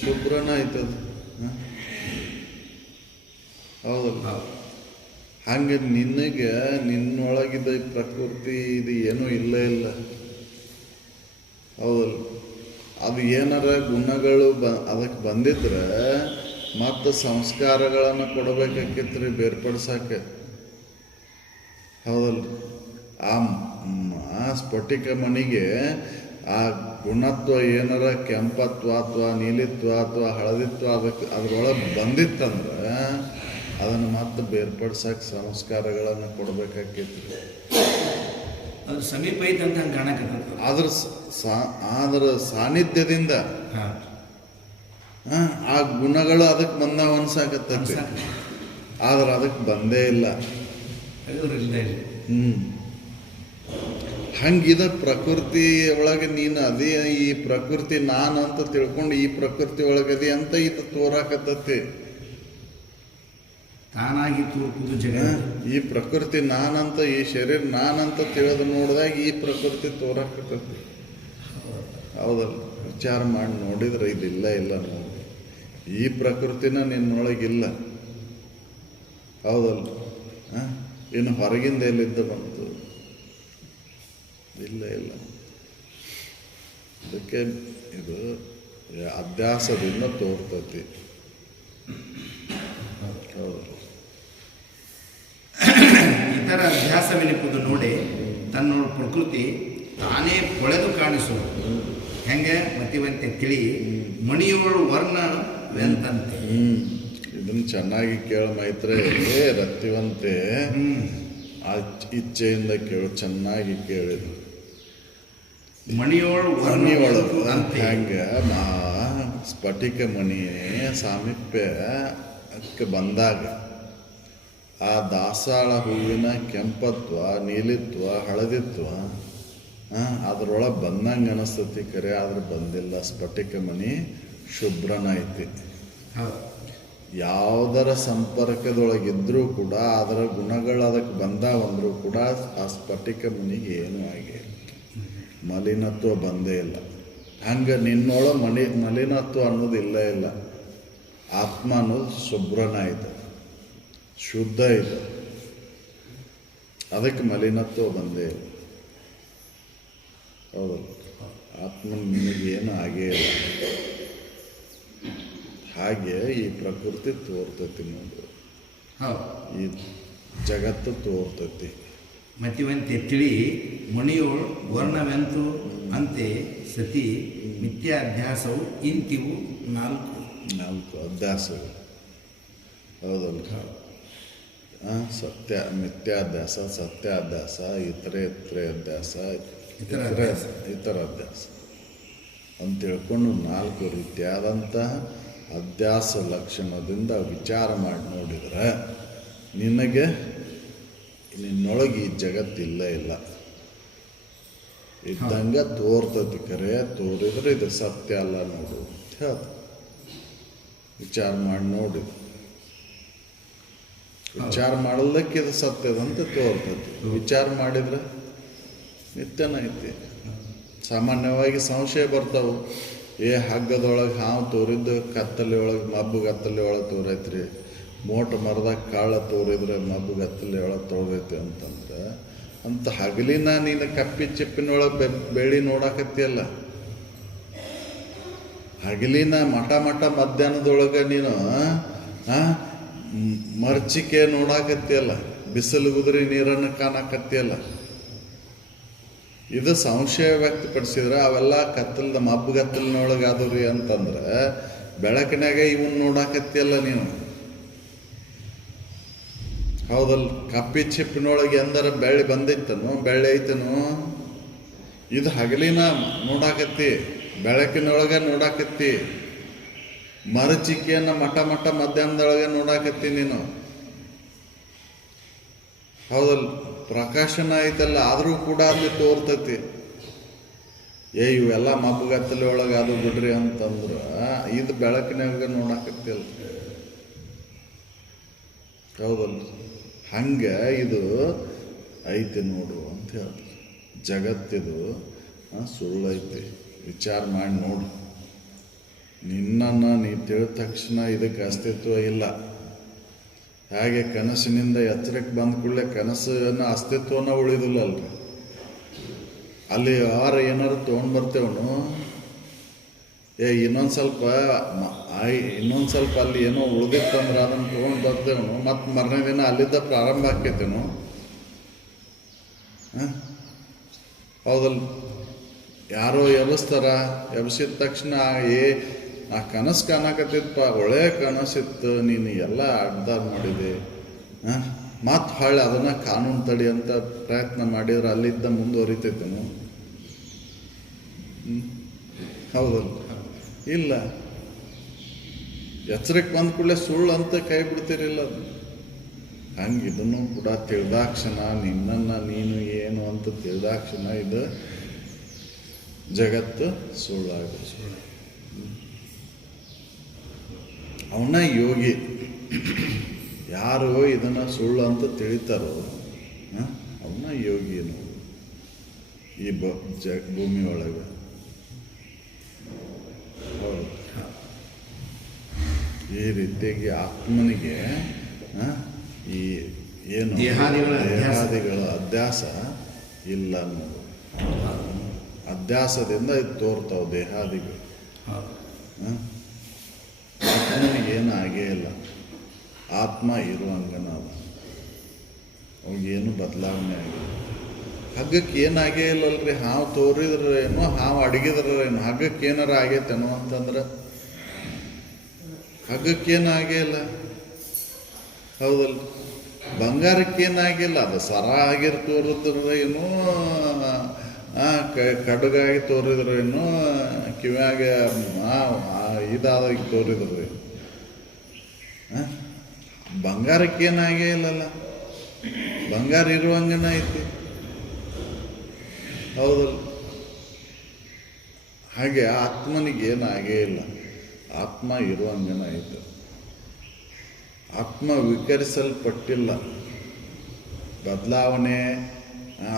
ಶುಭ್ರನ ಆಯ್ತದ. ಹೌದಲ್ಲ. ಹಂಗೆ ನಿನಗೆ ನಿನ್ನೊಳಗಿದ ಪ್ರಕೃತಿ ಇದು ಏನೂ ಇಲ್ಲೇ ಇಲ್ಲ. ಹೌದಲ್ಲ. ಅದು ಏನಾರ ಗುಣಗಳು ಅದಕ್ಕೆ ಬಂದಿದ್ರೆ ಮತ್ತು ಸಂಸ್ಕಾರಗಳನ್ನು ಕೊಡಬೇಕಾಗಿತ್ತು ರೀ, ಬೇರ್ಪಡಿಸೋಕೆ. ಹೌದಲ್ಲ. ಆ ಸ್ಫಟಿಕ ಮಣಿಗೆ ಆ ಗುಣತ್ವ ಏನಾರ ಕೆಂಪತ್ವ ಅಥವಾ ನೀಲಿತ್ವ ಅಥವಾ ಹಳದಿತ್ವ ಅದ್ರೊಳಗೆ ಬಂದಿತ್ತಂದ್ರೆ ಅದನ್ನು ಮತ್ತೆ ಬೇರ್ಪಡಿಸೋಕೆ ಸಂಸ್ಕಾರಗಳನ್ನು ಕೊಡಬೇಕಾಗಿತ್ತು. ಅದು ಸಮೀಪ ಐತಂತ ಕಾಣಕತ್ತ. ಅದ್ರ ಸಾನ್ನಿಧ್ಯದಿಂದ ಆ ಗುಣಗಳು ಅದಕ್ಕೆ ಬಂದಾವ ಅನ್ಸಾಕತ್ತೈತಿ, ಆದ್ರೆ ಅದಕ್ಕೆ ಬಂದೇ ಇಲ್ಲ. ಹಂಗಿದ ಪ್ರಕೃತಿ ಒಳಗೆ ನೀನು ಅದೇ, ಈ ಪ್ರಕೃತಿ ನಾನು ಅಂತ ತಿಳ್ಕೊಂಡು ಈ ಪ್ರಕೃತಿ ಒಳಗದಿ ಅಂತ ಇದು ತೋರಾಕತ್ತತಿ. ತಾನಾಗಿ ತೋರ್ಪುದು ಜಗ. ಈ ಪ್ರಕೃತಿ ನಾನಂತ, ಈ ಶರೀರ ನಾನಂತ ತಿಳಿದು ನೋಡಿದಾಗ ಈ ಪ್ರಕೃತಿ ತೋರಾಕತ್ತತಿ. ಹೌದಲ್ಲ. ವಿಚಾರ ಮಾಡಿ ನೋಡಿದ್ರೆ ಇದಿಲ್ಲ ಇಲ್ಲ ನೋಡಿ, ಈ ಪ್ರಕೃತಿನ ನಿನ್ನೊಳಗಿಲ್ಲ. ಹೌದಲ್ಲ. ಇನ್ನು ಹೊರಗಿಂದ ಎಲ್ಲಿದ್ದ ಬಂತು? ಇಲ್ಲ. ಅದಕ್ಕೆ ಇದು ಅಭ್ಯಾಸದಿಂದ ತೋರ್ತತಿ. ಹೌದು. ಇತರ ಅಭ್ಯಾಸವೆನಿಪುದು ನೋಡಿ ತನ್ನೋಡ ಪ್ರಕೃತಿ ತಾನೇ ಪೊಳೆದು ಕಾಣಿಸುವುದು. ಹೆಂಗೆ ಮತಿವಂತೆ ತಿಳಿ ಮಣಿಯೋಳು ವರ್ಣವೆಂತಂತೆ. ಇದನ್ನು ಚೆನ್ನಾಗಿ ಕೇಳ ಮೈತ್ರೆ, ರತ್ತಿವಂತೆ ಆ ಇಚ್ಛೆಯಿಂದ ಕೇಳು, ಚೆನ್ನಾಗಿ ಕೇಳಿದ್ರು. ಮಣಿಯೋಳು ಮಣಿಯೊಳಗೆ ಹೆಂಗೆ ಸ್ಫಟಿಕ ಮಣಿ ಸಾಮೀಪ್ಯಕ್ಕೆ ಬಂದಾಗ ಆ ದಾಸಾಳ ಹೂವಿನ ಕೆಂಪತ್ವ, ನೀಲಿತ್ವ, ಹಳದಿತ್ವ ಅದ್ರೊಳಗೆ ಬಂದಂಗೆ ಅನಿಸ್ತತಿ. ಕರೆ ಆದ್ರೆ ಬಂದಿಲ್ಲ. ಸ್ಫಟಿಕ ಮಣಿ ಶುಭ್ರನ ಐತಿ. ಯಾವುದರ ಸಂಪರ್ಕದೊಳಗಿದ್ರೂ ಕೂಡ ಅದರ ಗುಣಗಳು ಅದಕ್ಕೆ ಬಂದಾವಂದ್ರೂ ಕೂಡ ಆ ಸ್ಫಟಿಕ ಮಣಿಗೆ ಏನೂ ಆಗಿಲ್ಲ, ಮಲಿನತ್ವ ಬಂದೇ ಇಲ್ಲ. ಹಂಗೆ ನಿನ್ನೊಳಗೆ ಮಲಿನತ್ವ ಅನ್ನೋದು ಇಲ್ಲೇ ಇಲ್ಲ. ಆತ್ಮ ಅನ್ನೋದು ಶುಭ್ರನ ಐತೆ, ಶುದ್ಧ ಇದೆ, ಅದಕ್ಕೆ ಮಲಿನತ್ವ ಬಂದೇ ಇಲ್ಲ. ಹೌದಲ್ಲ. ಆತ್ಮ ನಿನಗೇನು ಆಗೇ ಇಲ್ಲ. ಹಾಗೆ ಈ ಪ್ರಕೃತಿ ತೋರ್ತೈತಿ ನೋಡು, ಈ ಜಗತ್ತು ತೋರ್ತೈತಿ. ಮತಿವಂತೆ ತಿಳಿ ಮಣಿಯೋಳು ವರ್ಣವೆಂತು ಅಂತೆ ಸತಿ ಮಿಥ್ಯಾಧ್ಯಾಸವು ಇಂತಿವು ನಾಲ್ಕು ಅಧ್ಯಾಸಗಳು. ಹೌದಲ್ಲ. ಸತ್ಯ ಮಿಥ್ಯಾಧ್ಯಾಸ, ಸತ್ಯಾಧ್ಯಾಸ, ಇತರೆ ಅಧ್ಯಾಸ, ಇತರ ಅಧ್ಯಾಸ ಅಂತ ತಿಳ್ಕೊಂಡು 4 ರೀತಿಯಾದಂತಹ ಅಧ್ಯಾಸ ಲಕ್ಷಣದಿಂದ ವಿಚಾರ ಮಾಡಿ ನೋಡಿದರೆ ನಿನಗೆ ನಿನ್ನೊಳಗೆ ಈ ಜಗತ್ತಿಲ್ಲ ಇಲ್ಲ ಇದ್ದಂಗೆ ತೋರ್ತತಿ. ಕರೆ ತೋರಿದ್ರೆ ಇದು ಸತ್ಯ ಅಲ್ಲ ನೋಡು ಅಂತ ಹೇಳ್ತ. ವಿಚಾರ ಮಾಡಿ ನೋಡಿ, ವಿಚಾರ ಮಾಡಲಿಕ್ಕೆ ಇದು ಸತ್ಯದಂತ ತೋರ್ತತಿ. ವಿಚಾರ ಮಾಡಿದ್ರೆ ನಿತ್ಯನ ಐತಿ. ಸಾಮಾನ್ಯವಾಗಿ ಸಂಶಯ ಬರ್ತಾವೆ. ಹಗ್ಗದೊಳಗೆ ಹಾವು ತೋರಿದ್ದು ಕತ್ತಲೆ ಒಳಗೆ ಮಬ್ಬು ಗತ್ತಲೆ ಒಳಗೆ ತೋರೈತ್ರಿ, ಮೋಟ ಮರದಾಗ ಕಾಳ ತೋರಿದ್ರೆ ಮಬ್ಬು ಗತ್ತಲೆ ಒಳಗೆ ತೋರೈತಿ ಅಂತಂದ್ರೆ, ಅಂತ ಹಗಲಿನ ನೀನು ಕಪ್ಪಿ ಚಿಪ್ಪಿನೊಳಗೆ ಬೆಳಿ ನೋಡಾಕತ್ತಿಯಲ್ಲ, ಹಗಲಿನ ಮಠ ಮಧ್ಯಾಹ್ನದೊಳಗೆ ನೀನು ಮರ್ಚಿಕೆ ನೋಡಾಕತ್ತಿಯಲ್ಲ, ಬಿಸಿಲು ಗುದುರಿ ನೀರನ್ನು ಕಾಣಕತ್ತಿಯಲ್ಲ. ಇದು ಸಂಶಯ ವ್ಯಕ್ತಪಡಿಸಿದ್ರೆ ಅವೆಲ್ಲ ಕತ್ತಲ್ದ ಮಬ್ಬುಗತ್ತಲಿನೊಳಗೆ ಆದವ್ರಿ ಅಂತಂದ್ರೆ ಬೆಳಕಿನಾಗ ಇವನ್ ನೋಡಾಕತ್ತಿಯಲ್ಲ ನೀನು. ಹೌದಲ್ಲ? ಕಪ್ಪಿ ಚಿಪ್ಪಿನೊಳಗೆ ಎಂದರ ಬೆಳ್ಳಿ ಬಂದಿತ್ತನು, ಬೆಳ್ಳಿ ಐತನು. ಇದು ಹಗಲಿನ ನೋಡಾಕತ್ತಿ, ಬೆಳಕಿನೊಳಗೆ ನೋಡಾಕತ್ತಿ. ಮರಚಿಕೆಯನ್ನು ಮಠ ಮಧ್ಯಾಹ್ನದೊಳಗೆ ನೋಡಾಕತ್ತಿ ನೀನು. ಹೌದಲ್ಲ? ಪ್ರಕಾಶನ ಐತಲ್ಲ, ಆದರೂ ಕೂಡ ಅಲ್ಲಿ ತೋರ್ತೈತಿ. ಇವೆಲ್ಲ ಮಬ್ಬುಗತ್ತಲೆ ಒಳಗೆ ಅದು ಬಿಡ್ರಿ ಅಂತಂದ್ರೆ ಇದು ಬೆಳಕಿನಾಗ ನೋಡಾಕತ್ತಿಲ್ಲ. ಹೌದಲ್ಲ? ಹಂಗೆ ಇದು ಐತಿ ನೋಡು ಅಂತ ಹೇಳ್ತಾರೆ. ಜಗತ್ತಿದು ಸುಳ್ಳೈತಿ, ವಿಚಾರ ಮಾಡಿ ನೋಡು. ನಿನ್ನನ್ನು ನೀ ತಿಳಿದ ತಕ್ಷಣ ಇದಕ್ಕೆ ಅಸ್ತಿತ್ವ ಇಲ್ಲ. ಹಾಗೆ ಕನಸಿನಿಂದ ಎಚ್ಚರಕ್ಕೆ ಬಂದ ಕೂಡಲೇ ಕನಸಿನ ಅಸ್ತಿತ್ವನ ಉಳಿದಿಲ್ಲ ಅಲ್ರಿ. ಅಲ್ಲಿ ಏನಾರು ತೊಗೊಂಡು ಬರ್ತೇವನು, ಇನ್ನೊಂದು ಸ್ವಲ್ಪ ಅಲ್ಲಿ ಏನೋ ಉಳಿದಿತ್ತಂದ್ರೆ ಅದನ್ನು ತೊಗೊಂಡು ಬರ್ತೇವನು, ಮತ್ತು ಮರನೇ ದಿನ ಅಲ್ಲಿದ್ದ ಪ್ರಾರಂಭ ಆಕೈತೇನು. ಹೌದಲ್ಲ? ಯಾರೋ ಎಬ್ಬಿಸ್ತಾರ, ಎಬ್ಸಿದ ತಕ್ಷಣ ಆ ಕನಸು ಕಾಣಕತ್ತಿತ್ತಪ್ಪ, ಒಳ್ಳೆಯ ಕನಸಿತ್ತು, ನೀನು ಎಲ್ಲ ಅಡ್ದಾರ ಮಾಡಿದೆ, ಮತ್ತು ಹೊಳ್ಳಿ ಅದನ್ನು ಕಾನೂನು ತಡಿ ಅಂತ ಪ್ರಯತ್ನ ಮಾಡಿದ್ರೆ ಅಲ್ಲಿದ್ದ ಮುಂದುವರಿತೈತೇನು? ಹೌದಲ್ಲ? ಇಲ್ಲ. ಎಚ್ಚರಕ್ಕೆ ಬಂದ ಕೂಡಲೇ ಸುಳ್ಳು ಅಂತ ಕೈ ಬಿಡ್ತೀರಿಲ್ಲ. ಹಂಗೆ ಇದನ್ನು ಕೂಡ ತಿಳಿದಾಕ್ಷಣ ನಿನ್ನನ್ನು ನೀನು ಏನು ಅಂತ ತಿಳಿದಾಕ್ಷಣ ಇದು ಜಗತ್ತು ಸುಳ್ಳಾಗುತ್ತೆ. ಅವನ ಯೋಗಿ. ಯಾರು ಇದನ್ನು ಸುಳ್ಳು ಅಂತ ತಿಳಿತಾರೋ ಅವನ ಯೋಗಿನು ಈ ಭೂಮಿ ಒಳಗೆ. ಹೌದು. ಈ ರೀತಿಯಾಗಿ ಆತ್ಮನಿಗೆ ಈ ಏನು ದೇಹಾದಿಗಳ ಅಧ್ಯಾಸ ಇಲ್ಲ ಅನ್ನೋದು. ಅಧ್ಯಾಸದಿಂದ ಇದು ತೋರ್ತಾವೆ ದೇಹಾದಿಗಳು. ಆತ್ಮನಿಗೇನು ಆಗೇ ಇಲ್ಲ. ಆತ್ಮ ಇರುವಂಗನ ಅವಾಗೇನು ಬದಲಾವಣೆ ಆಗಿಲ್ಲ. ಹಗ್ಗಕ್ಕೆ ಏನಾಗೇ ಇಲ್ಲಲ್ರಿ. ಹಾವು ತೋರಿದ್ರೇನೋ, ಹಾವು ಅಡಗಿದ್ರೇನೋ, ಹಗ್ಗಕ್ಕೆ ಏನಾರ ಆಗೈತೇನೋ ಅಂತಂದ್ರೆ ಹಗ್ಗಕ್ಕೇನಾಗೇ ಇಲ್ಲ. ಹೌದಲ್ಲ? ಬಂಗಾರಕ್ಕೇನಾಗಿಲ್ಲ. ಅದು ಸರ ಆಗಿರ್ ತೋರಿದ್ರೇನೋ, ಕಡುಗಾಗಿ ತೋರಿದ್ರೇನೋ, ಕಿವ್ಯಾಗ ಇದಾದಾಗ ತೋರಿದ್ರಿ. ಬಂಗಾರಕ್ಕೇನಾಗೇ ಇಲ್ಲಲ್ಲ. ಬಂಗಾರ ಇರುವಂಗನ ಐತಿ. ಹೌದಲ್ಲ? ಹಾಗೆ ಆತ್ಮನಿಗೇನಾಗೇ ಇಲ್ಲ. ಆತ್ಮ ಇರುವಂಗನ ಐತೆ. ಆತ್ಮ ವಿಕರಿಸಲ್ಪಟ್ಟಿಲ್ಲ. ಬದಲಾವಣೆ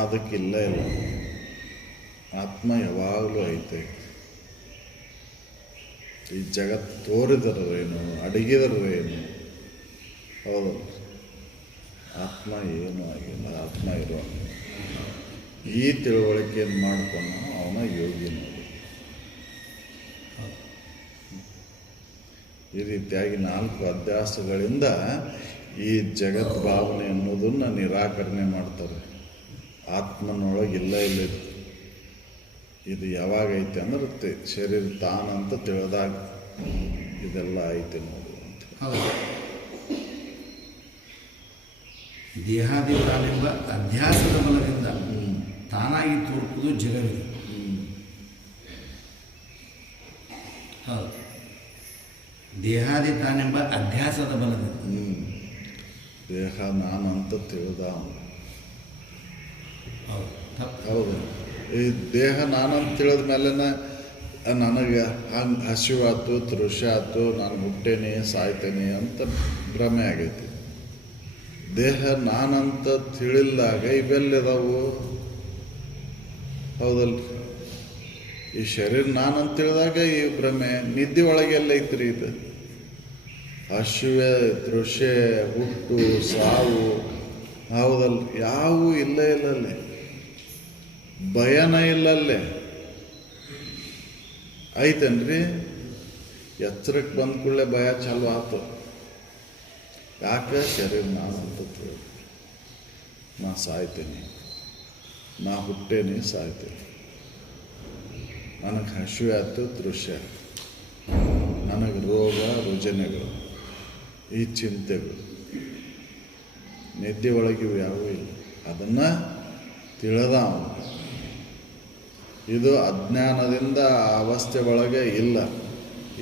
ಅದಕ್ಕಿಲ್ಲ ಇಲ್ಲ. ಆತ್ಮ ಯಾವಾಗಲೂ ಐತೆ. ಈ ಜಗತ್ತು ತೋರಿದರೇನು, ಅಡಗಿದರೇನು. ಹೌದು. ಆತ್ಮ ಏನೂ ಆಗಿಲ್ಲ. ಆತ್ಮ ಇರುವಂಗ ಈ ತಿಳುವಳಿಕೆಯನ್ನು ಮಾಡಿಕೊಂಡು ಅವನ ಯೋಗಿ ನೋಡಿ. ಈ ರೀತಿಯಾಗಿ 4 ಅಧ್ಯಾಸಗಳಿಂದ ಈ ಜಗತ್ ಭಾವನೆ ಅನ್ನೋದನ್ನು ನಿರಾಕರಣೆ ಮಾಡ್ತಾರೆ. ಆತ್ಮನೊಳಗೆ ಇಲ್ಲ ಇಲ್ಲಿದು. ಇದು ಯಾವಾಗ ಐತೆ ಅಂದ್ರೆ ಶರೀರ ತಾನಂತ ತಿಳಿದಾಗ ಇದೆಲ್ಲ ಐತೆ ನೋಡು ಅಂತ. ದೇಹಾದಿಗಳಾಲೆಂಬ ಅಧ್ಯಾಸದ ಬಲದಿಂದ ತಾನಾಗಿ ತೋರ್ಪುದು ಜಗವಿದೆ. ಹೌದು. ದೇಹಾದಿ ತಾನೆಂಬ ಅಧ್ಯಾಸದ ಬಲದಿಂದ ದೇಹ ನಾನಂತ ತಿಳಿದ. ಹೌದು. ಈ ದೇಹ ನಾನಂತ ತಿಳಿದ ಮೇಲೆ ನನಗೆ ಹಂಗೆ ಹಸಿವಾಯ್ತು, ತೃಷ ಆಯ್ತು, ನಾನು ಹುಟ್ಟೇನೆ, ಸಾಯ್ತೇನೆ ಅಂತ ಭ್ರಮೆ ಆಗೈತಿ. ದೇಹ ನಾನಂತ ತಿಳಿಲ್ದಾಗ ಇವೆಲ್ಲಿದಾವು? ಹೌದಲ್ಲ. ಈ ಶರೀರ ನಾನು ಅಂತ ತಿಳಿದಾಗ ಈ ಭ್ರಮೆ, ನಿದ್ದೆ ಒಳಗೆಲ್ಲ ಐತ್ರಿ ಇದು. ಅಶ್ವೆ ದೃಶ್ಯ, ಹುಟ್ಟು, ಸಾವು, ಹೌದಲ್ಲ, ಯಾವೂ ಇಲ್ಲೇ ಇಲ್ಲಲ್ಲಿ. ಭಯನ ಇಲ್ಲಲ್ಲೇ ಐತೇನ್ರಿ. ಎಚ್ಚರಕ್ಕೆ ಬಂದ ಕೂಡಲೇ ಭಯ ಚಾಲು ಆತು. ಯಾಕೆ? ಶರೀರ ನಾನು ಅಂತ ತಿಳಿ, ನಾ ಸಾಯ್ತೀನಿ, ನಾ ಹುಟ್ಟೇನಿ, ಸಾಯ್ತೀನಿ. ನನಗೆ ಹಸಿವೆ ಆಯ್ತು, ದೃಶ್ಯ, ನನಗೆ ರೋಗ ರುಜಿನಗಳು, ಈ ಚಿಂತೆಗಳು, ನಿದ್ದೆ ಒಳಗಿವು ಯಾವೂ ಇಲ್ಲ. ಅದನ್ನು ತಿಳಿದ ಅವನು. ಇದು ಅಜ್ಞಾನದಿಂದ ಆ ಅವಸ್ಥೆ ಒಳಗೆ ಇಲ್ಲ.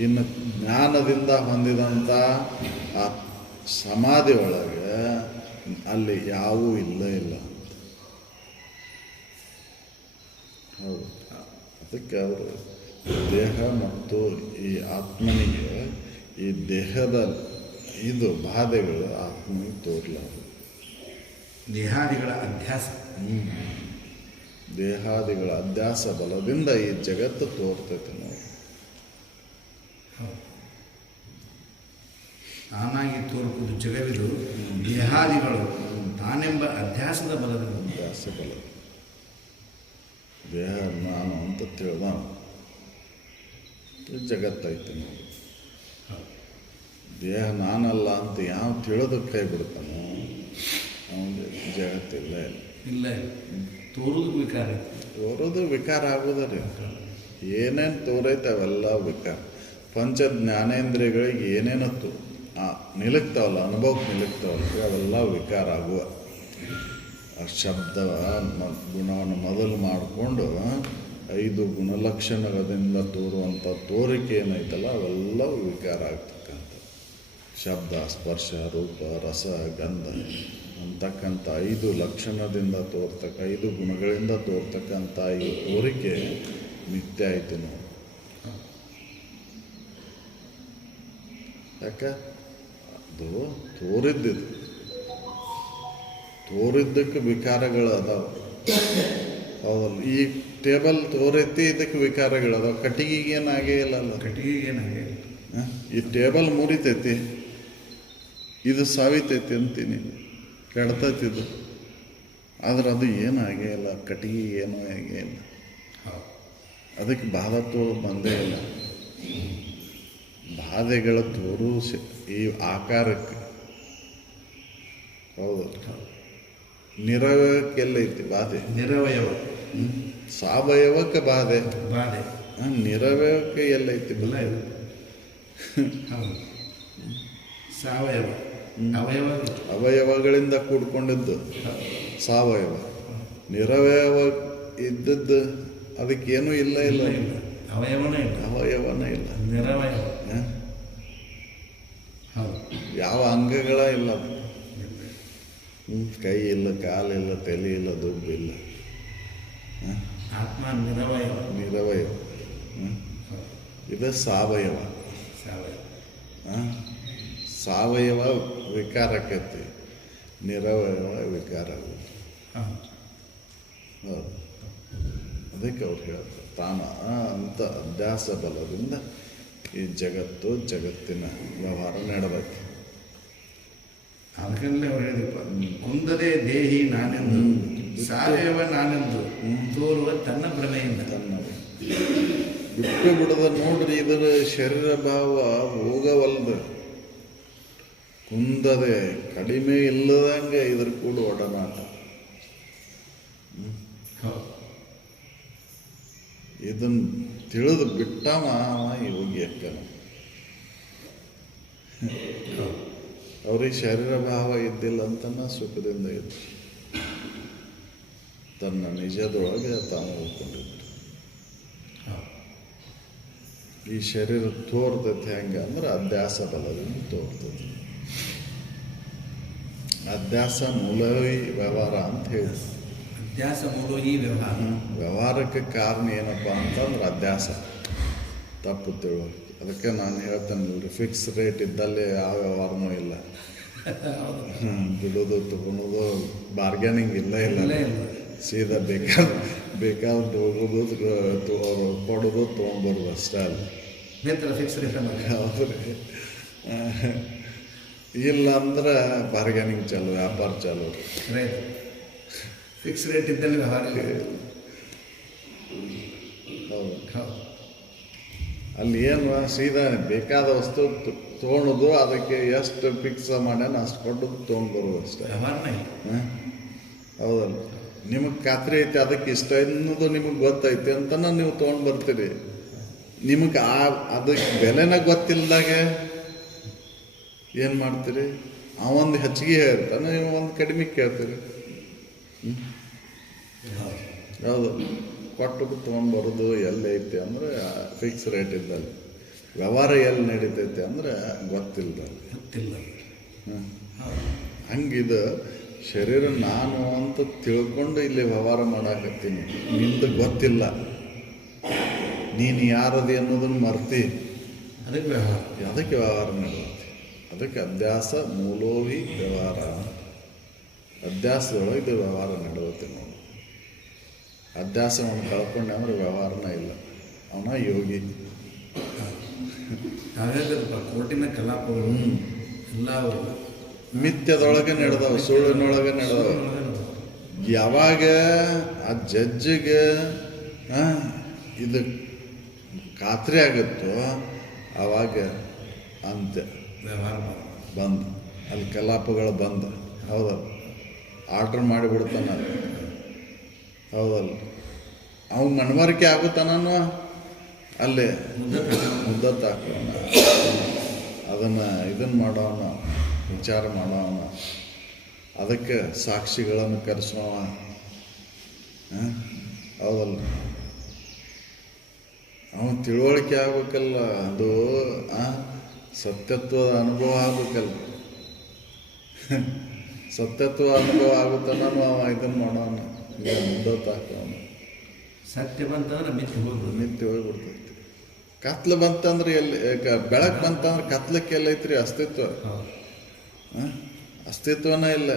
ಇನ್ನು ಜ್ಞಾನದಿಂದ ಹೊಂದಿದಂಥ ಆ ಸಮಾಧಿ ಒಳಗೆ ಅಲ್ಲಿ ಯಾವೂ ಇಲ್ಲ. ಹೌದು. ಅದಕ್ಕೆ ಅವರು ದೇಹ ಮತ್ತು ಈ ಆತ್ಮನಿಗೆ, ಈ ದೇಹದ ಇದು ಬಾಧೆಗಳು ಆತ್ಮನಿಗೆ ತೋರ್ಲಾರ. ದೇಹಾದಿಗಳ ಅಧ್ಯಾಸ, ದೇಹಾದಿಗಳ ಅಧ್ಯಾಸ ಬಲದಿಂದ ಈ ಜಗತ್ತು ತೋರ್ತೈತೆ ನಾವು. ತಾನಾಗಿ ತೋರ್ಪುದು ಜಗವಿದು ದೇಹಾದಿಗಳು ತಾನೆಂಬ ಅಧ್ಯಾಸದ ಬಲದಿಂದ. ಅಧ್ಯಾಸ ಬಲ. ದೇಹ ನಾನು ಅಂತ ತಿಳಿದ ಜಗತ್ತೈತೆ ನೋಡಿ. ದೇಹ ನಾನಲ್ಲ ಅಂತ ಯಾವ ತಿಳಿದಕ್ಕೆ ಕೈ ಬಿಡ್ತಾನೋ ಅವನಿಗೆ ಜಗತ್ತಿಲ್ಲ. ಇಲ್ಲ, ತೋರುದು ವಿಕಾರ ಐತಿ. ತೋರೋದು ವಿಕಾರ ಆಗೋದ್ರಿ. ಏನೇನು ತೋರೈತೆ ಅವೆಲ್ಲ ವಿಕಾರ. ಪಂಚ ಜ್ಞಾನೇಂದ್ರಿಯಗಳಿಗೆ ಏನೇನು ನಿಲುಕ್ತಾವಲ್ಲ, ಅನುಭವಕ್ಕೆ ನಿಲುಕ್ತಾವಲ್ಲ, ಅವೆಲ್ಲ ವಿಕಾರ ಆಗುವ. ಆ ಶಬ್ದ ಗುಣವನ್ನು ಮೊದಲು ಮಾಡಿಕೊಂಡು 5 ಗುಣಲಕ್ಷಣಗಳಿಂದ ತೋರುವಂಥ ತೋರಿಕೆ ಏನೈತಲ್ಲ ಅವೆಲ್ಲವೂ ವಿಕಾರ ಆಗ್ತಕ್ಕಂಥ. ಶಬ್ದ, ಸ್ಪರ್ಶ, ರೂಪ, ರಸ, ಗಂಧ ಅಂತಕ್ಕಂಥ 5 ಲಕ್ಷಣದಿಂದ 5 ಗುಣಗಳಿಂದ ತೋರ್ತಕ್ಕಂಥ ಈ ತೋರಿಕೆ ನಿತ್ಯ ಐತಿ ನಾವು. ಯಾಕೆ? ಅದು ತೋರಿದ್ದಕ್ಕೆ ವಿಕಾರಗಳು ಅದಾವ. ಹೌದಲ್ಲ. ಈ ಟೇಬಲ್ ತೋರೈತಿ, ಇದಕ್ಕೆ ವಿಕಾರಗಳು ಅದಾವ. ಕಟ್ಟಿಗೆಗೆ ಏನಾಗೇ ಇಲ್ಲ ಅಲ್ಲ. ಕಟ್ಟಿಗೆಗೆ ಏನಾಗೇ ಇಲ್ಲ. ಈ ಟೇಬಲ್ ಮುರಿತೈತಿ, ಇದು ಸಾವಿತೈತಿ ಅಂತೀನಿ, ಕೆಡ್ತೈತಿ ಇದು. ಆದ್ರೆ ಅದು ಏನಾಗೇ ಇಲ್ಲ. ಕಟ್ಟಿಗೆ ಏನೂ ಆಗೇ ಇಲ್ಲ. ಅದಕ್ಕೆ ಬಾಧೆ ಬಂದೇ ಇಲ್ಲ. ಬಾಧೆಗಳ ತೋರು ಈ ಆಕಾರಕ್ಕೆ. ಹೌದು. ನಿರವಯಕ್ಕೆಲ್ಲ ಐತಿ ಬಾಧೆ. ನಿರವಯವ. ಸಾವಯವಕ್ಕೆ ಬಾಧೆ. ಬಾಧೆ. ನಿರವಯವಕ್ಕೆ ಎಲ್ಲೈತಿ ಇಲ್ಲ. ಹೌದು. ಸಾವಯವ ಅವಯವಗಳಿಂದ ಕೂಡ್ಕೊಂಡಿದ್ದು ಸಾವಯವ. ನಿರವಯವ ಇದ್ದದ್ದು ಅದಕ್ಕೇನೂ ಇಲ್ಲ. ಅವಯವನೇ ಇಲ್ಲ. ನಿರವಯವ. ಯಾವ ಅಂಗಗಳ ಇಲ್ಲ. ಕೈ ಇಲ್ಲ, ಕಾಲಿಲ್ಲ, ತಲೆ ಇಲ್ಲ, ದುಬ್ಬಿಲ್ಲ. ಆತ್ಮ ನಿರವಯವ. ಇದು ಸಾವಯವ. ಸಾವಯವ ವಿಕಾರಕ್ಕೈತಿ, ನಿರವಯವ ವಿಕಾರ ಆಗುತ್ತೆ. ಹೌದು. ಅದಕ್ಕೆ ಅವ್ರು ಹೇಳ್ತಾರೆ, ತಾನ ಅಂತ ಅಧ್ಯಾಸ ಬಲದಿಂದ ಈ ಜಗತ್ತಿನ ವ್ಯವಹಾರ ನಡೆದೈತಿ. ಅದಕ್ಕಲ್ಲೇ ಅವ್ರು ಹೇಳಿದಪ್ಪ, ಕುಂದದೆ ದೇಹಿ ನಾನೆಂದು, ಸಾವಯವ ನಾನೆಂದು ತೋರುವ ತನ್ನ ಭ್ರಮೆಯಿಂದ. ಬಿಟ್ಟು ಬಿಡದ ನೋಡ್ರಿ, ಇದರ ಶರೀರ ಭಾವ ಹೋಗವಲ್ದು. ಕುಂದದೆ, ಕಡಿಮೆ ಇಲ್ಲದಂಗೆ ಇದ್ರ ಕೂಡ ಒಡನಾಟ. ಇದನ್ನ ತಿಳಿದು ಬಿಟ್ಟವ ಯೋಗಿ ಅಕ್ಕನ. ಅವ್ರಿಗೆ ಶರೀರ ಭಾವ ಇದ್ದಿಲ್ಲ ಅಂತನ ಸುಖದಿಂದ ಇತ್ತು. ತನ್ನ ನಿಜದೊಳಗೆ ತಾನು ಹೋಗ್ಕೊಂಡಿತ್ತು. ಈ ಶರೀರ ತೋರ್ತೈತೆ ಹೆಂಗೆ ಅಂದ್ರೆ ಅಧ್ಯಾಸ ಬಲದಿಂದ ತೋರ್ತೈತಿ. ಅಧ್ಯಾಸ ಮೂಲವೇ ವ್ಯವಹಾರ ಅಂತ ಹೇಳಿ. ಅಧ್ಯಾಸ ಮೂಲವೇ ವ್ಯವಹಾರ. ವ್ಯವಹಾರಕ್ಕೆ ಕಾರಣ ಏನಪ್ಪ ಅಂತಂದ್ರೆ ಅಧ್ಯಾಸ, ತಪ್ಪು ತಿಳುವಳಿಕೆ. ಅದಕ್ಕೆ ನಾನು ಹೇಳ್ತೇನೆ, ಫಿಕ್ಸ್ ರೇಟ್ ಇದ್ದಲ್ಲಿ ಯಾವ ವ್ಯವಹಾರನೂ ಇಲ್ಲ. ಬಿಡೋದು ತಗೊಳೋದು ಬಾರ್ಗೇನಿಂಗ್ ಇಲ್ಲ. ಸೀದಾ ಬೇಕಾದ್ದು ಹೋಗೋದು ಕೊಡೋದು ತೊಗೊಂಬರೋದು ಅಷ್ಟೇ ಅಲ್ಲ. ನೇತ್ರ ಫಿಕ್ಸ್ ರೇಟ್ ಮಾಡಿ ಹೌದ್ರಿ. ಇಲ್ಲ ಅಂದ್ರೆ ಬಾರ್ಗೇನಿಂಗ್ ಚಾಲು, ವ್ಯಾಪಾರ ಚಾಲು. ರೈಟ್. ಫಿಕ್ಸ್ ರೇಟ್ ಇದ್ದಲ್ಲಿ ವ್ಯವಹಾರ ಹೌದು. ಹೌದು. ಅಲ್ಲಿ ಏನು ಸೀದಾ ಬೇಕಾದ ವಸ್ತು ತೊಗೊಳೋದು, ಅದಕ್ಕೆ ಎಷ್ಟು ಫಿಕ್ಸ್ ಮಾಡ್ಯಾನ ಅಷ್ಟು ಕೊಟ್ಟು ತೊಗೊಂಡ್ಬರೋದು ಅಷ್ಟೇ. ವ್ಯವಹಾರನೇ ಹಾಂ, ಹೌದಲ್ಲ. ನಿಮಗೆ ಖಾತ್ರಿ ಐತಿ ಅದಕ್ಕೆ ಇಷ್ಟ ಅನ್ನೋದು ನಿಮಗೆ ಗೊತ್ತೈತಿ ಅಂತನ ನೀವು ತೊಗೊಂಡು ಬರ್ತೀರಿ. ನಿಮಗೆ ಅದಕ್ಕೆ ಬೆಲೆನ ಗೊತ್ತಿಲ್ಲದಾಗ ಏನು ಮಾಡ್ತೀರಿ? ಅವೊಂದು ಹೆಚ್ಚಿಗೆ ಹೇಳ್ತಾನೆ, ನೀವು ಒಂದು ಕಡಿಮೆ ಕೇಳ್ತೀರಿ. ಹೌದು. ಕೊಟ್ಟು ತೊಗೊಂಡ್ಬರೋದು ಎಲ್ಲಿ ಐತಿ ಅಂದರೆ ಫಿಕ್ಸ್ ರೇಟ್ ಇದ್ದಲ್ಲಿ. ವ್ಯವಹಾರ ಎಲ್ಲಿ ನಡೀತೈತೆ ಅಂದರೆ ಗೊತ್ತಿಲ್ಲದಲ್ಲಿ. ಗೊತ್ತಿಲ್ಲ. ಹಂಗಿದು ಶರೀರ ನಾನು ಅಂತ ತಿಳ್ಕೊಂಡು ಇಲ್ಲಿ ವ್ಯವಹಾರ ಮಾಡಾಕತ್ತೀನಿ. ನಿಂದು ಗೊತ್ತಿಲ್ಲ, ನೀನು ಯಾರದಿ ಅನ್ನೋದನ್ನು ಮರ್ತಿ, ಅದಕ್ಕೆ ವ್ಯವಹಾರ. ಅದಕ್ಕೆ ವ್ಯವಹಾರ ನಡೆಯುತ್ತೆ. ಅದಕ್ಕೆ ಅಭ್ಯಾಸ ಮೂಲೋಹಿ ವ್ಯವಹಾರ. ಅಭ್ಯಾಸದೊಳಗೆ ಇದು ವ್ಯವಹಾರ ನಡೆಯುತ್ತೆ ನೋಡಿ. ಅಭ್ಯಾಸವನ್ನು ಕಳ್ಕೊಂಡೆ ಅಂದ್ರೆ ವ್ಯವಹಾರನ ಇಲ್ಲ. ಅವನ ಯೋಗಿ. ಹಾಗಾಗದಪ್ಪ ಕೋರ್ಟಿನ ಕಲಾಪಗಳು ಎಲ್ಲ ಮಿಥ್ಯದೊಳಗೆ ನಡೆದವು, ಸುಳ್ಳಿನೊಳಗೆ ನಡೆದವು. ಯಾವಾಗ ಆ ಜಡ್ಜಿಗೆ ಇದು ಖಾತ್ರಿ ಆಗುತ್ತೋ ಆವಾಗ ಅಂತ್ಯ ವ್ಯವಹಾರ ಬಂದು ಅಲ್ಲಿ ಕಲಾಪಗಳು ಬಂದ. ಹೌದಲ್ಲ, ಆರ್ಡ್ರ್ ಮಾಡಿಬಿಡ್ತಾನ. ಹೌದಲ್ಲ, ಅವ್ನು ಮನವರಿಕೆ ಆಗುತ್ತಾನೋ ಅಲ್ಲೇ ಮುದ್ದತ್ತು ಹಾಕೋಣ, ಅದನ್ನು ಇದನ್ನು ಮಾಡೋಣ, ವಿಚಾರ ಮಾಡೋಣ, ಅದಕ್ಕೆ ಸಾಕ್ಷಿಗಳನ್ನು ಕರೆಸೋಣ. ಹೌದಲ್ಲ, ಅವನು ತಿಳುವಳಿಕೆ ಆಗ್ಬೇಕಲ್ಲ, ಅದು ಸತ್ಯತ್ವದ ಅನುಭವ ಆಗ್ಬೇಕಲ್ಲ. ಸತ್ಯತ್ವ ಅನುಭವ ಆಗುತ್ತಾನ ಅವ ಇದನ್ನು ಮಾಡೋಣ, ಮುದ್ದತ್ತು ಹಾಕೋಣ. ಸತ್ಯ ಬಂತಂದ್ರೆ ಮಿಥ್ಯೆ ಹೋಗ್ಬೋದು. ನಿತ್ಯ ಹೋಗ್ಬಿಡ್ತೈತಿ. ಕತ್ಲು ಬಂತಂದ್ರೆ ಎಲ್ಲಿ, ಬೆಳಕು ಬಂತಂದ್ರೆ ಕತ್ಲಕ್ಕೆ ಎಲ್ಲ ಐತ್ರಿ ಅಸ್ತಿತ್ವ. ಅಸ್ತಿತ್ವನೇ ಇಲ್ಲ.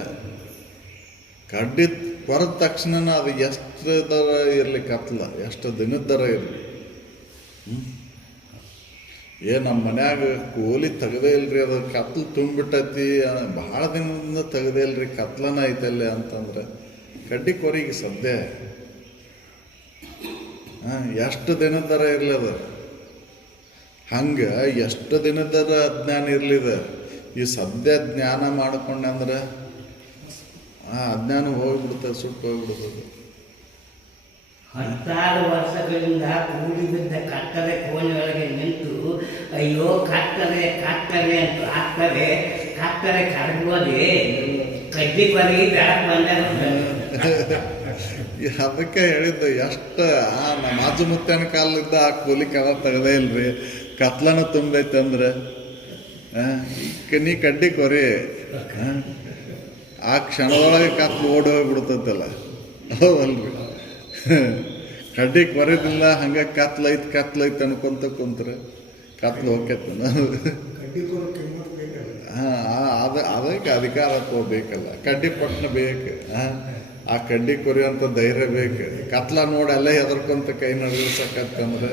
ಕಡ್ಡಿ ಕೊರದ ತಕ್ಷಣ ಅದು ಎಷ್ಟು ದರ ಇರಲಿ, ಕತ್ಲ ಎಷ್ಟು ದಿನದ ದರ ಇರಲಿ. ನಮ್ಮ ಮನ್ಯಾಗ ಕೋಲಿ ತೆಗದೇ ಇಲ್ರಿ, ಅದು ಕತ್ಲು ತುಂಬಿಬಿಟ್ಟೈತಿ, ಭಾಳ ದಿನದಿಂದ ತೆಗದೇ ಇಲ್ರಿ, ಕತ್ಲನ ಐತಲ್ಲೇ ಅಂತಂದ್ರೆ ಕಡ್ಡಿ ಕೊರಿಗೆ ಸದ್ಯ ಎಷ್ಟು ದಿನದ ದರ ಇರಲಿ ಅದು. ಹಂಗೆ ಎಷ್ಟು ದಿನದ ಅಜ್ಞಾನ ಇರಲಿದ. ಈ ಸದ್ಯ ಜ್ಞಾನ ಮಾಡ್ಕೊಂಡೆ ಅಂದ್ರೆ ಅಜ್ಞಾನ ಹೋಗ್ಬಿಡ್ತದೆ, ಸುಟ್ಟು ಹೋಗ್ಬಿಡ್ತದೆ. 16 ವರ್ಷಗಳಿಂದ ಕೂಡಿ ಬಿದ್ದ ಕತ್ತಲೆ ಕೋಣೆಯೊಳಗೆ ನಿಂತು ಅಯ್ಯೋ ಕತ್ತಲೆ ಕತ್ತಲೆ ಅಂತ ಹಾಕ್ತಾರೆ. ಕತ್ತಲೆ ಕರಗೋದೆ ಕಡ್ಡಿ ಬರೀ ಬೆಳಕು ಬಂದಾಗ ಅದಕ್ಕೆ ಹೇಳಿದ್ದು, ಎಷ್ಟು ನಮ್ಮ ಅಜ್ಜ ಮುತ್ತನ ಕಾಲದಿಂದ ಆ ಕೂಲಿ ಕದ ತೆಗದೇ ಇಲ್ರಿ, ಕತ್ಲನ ತುಂಬೈತೆ ಅಂದ್ರೆ ನೀ ಕಡ್ಡಿ ಕೊರಿ, ಆ ಕ್ಷಣದೊಳಗೆ ಕತ್ಲು ಓಡಿ ಹೋಗ್ಬಿಡ್ತೈತಲ್ಲ. ಹೌದಲ್ರಿ, ಕಡ್ಡಿ ಕೊರಿದಿಲ್ಲ, ಹಂಗೆ ಕತ್ಲೈತೆ ಅನ್ಕೊಂತ ಕುಂತ್ರೆ ಕತ್ಲು ಹೋಗ್ಯತ್ತ. ಅದಕ್ಕೆ ಅಧಿಕಾರ ಬೇಕಲ್ಲ, ಕಡ್ಡಿ ಪಟ್ನ ಬೇಕು. ಆ ಕಡ್ಡಿ ಕೊರಿಯುವಂಥ ಧೈರ್ಯ ಬೇಕು. ಕತ್ಲ ನೋಡಿ ಅಲ್ಲೇ ಹೆದರ್ಕೊಂತ ಕೈ ನಡ್ಸಕತ್ತಂದ್ರೆ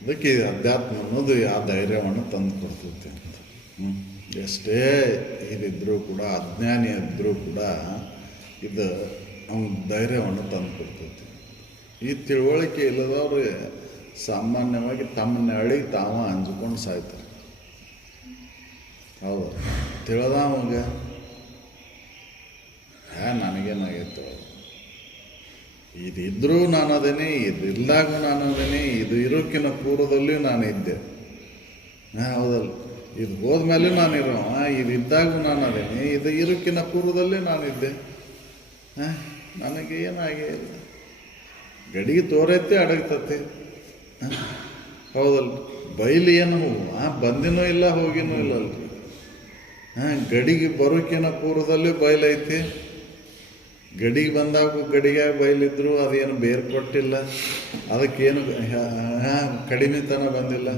ಅದಕ್ಕೆ ಅಧ್ಯಾತ್ಮ ಅನ್ನೋದು ಆ ಧೈರ್ಯವನ್ನು ತಂದು ಕೊಡ್ತೈತೆ ಅಂತ. ಎಷ್ಟೇ ಇದಿದ್ರೂ ಕೂಡ, ಅಜ್ಞಾನಿ ಇದ್ದರೂ ಕೂಡ ಇದು ಅವ್ನ ಧೈರ್ಯವನ್ನು ತಂದು ಕೊಡ್ತೈತಿ. ಈ ತಿಳುವಳಿಕೆ ಇಲ್ಲದವ್ರು ಸಾಮಾನ್ಯವಾಗಿ ತಮ್ಮ ನೆರಳಿಗೆ ತಾವ ಅಂಜ್ಕೊಂಡು ಸಾಯ್ತಾರೆ. ಹೌದು, ತಿಳಿದವಾಗ ನನಗೇನಾಗೈತೆ, ಇದಿದ್ರೂ ನಾನು ಅದೇನೆ, ಇದಿಲ್ದಾಗೂ ನಾನು ಅದೇನೆ, ಇದು ಇರೋಕ್ಕಿಂತ ಪೂರ್ವದಲ್ಲಿಯೂ ನಾನು ಇದ್ದೆ. ಹೌದಲ್ಲ, ಇದು ಹೋದ್ಮೇಲೂ ನಾನಿರೋ, ಇದಿದ್ದಾಗೂ ನಾನು ಅದೇನೆ, ಇದು ಇರೋಕ್ಕಿಂತ ಪೂರ್ವದಲ್ಲೇ ನಾನಿದ್ದೆ. ನನಗೆ ಏನಾಗೇ ಇಲ್ಲ. ಗಡಿಗೆ ತೋರೈತೆ ಅಡಗ್ತತೆ. ಹೌದಲ್ಲ, ಬೈಲಿ ಏನು ಬಂದಿನೂ ಇಲ್ಲ ಹೋಗಿನೂ ಇಲ್ಲಲ್ರಿ. ಗಡಿಗೆ ಬರೋಕ್ಕಿಂತ ಪೂರ್ವದಲ್ಲೂ ಬಯಲೈತಿ, ಗಡಿಗೆ ಬಂದಾಗ ಗಡಿಗೆ ಬೈಲಿದ್ರು ಅದೇನು ಬೇರೆ ಕೊಟ್ಟಿಲ್ಲ, ಅದಕ್ಕೇನು ಕಡಿಮೆತನ ಬಂದಿಲ್ಲ.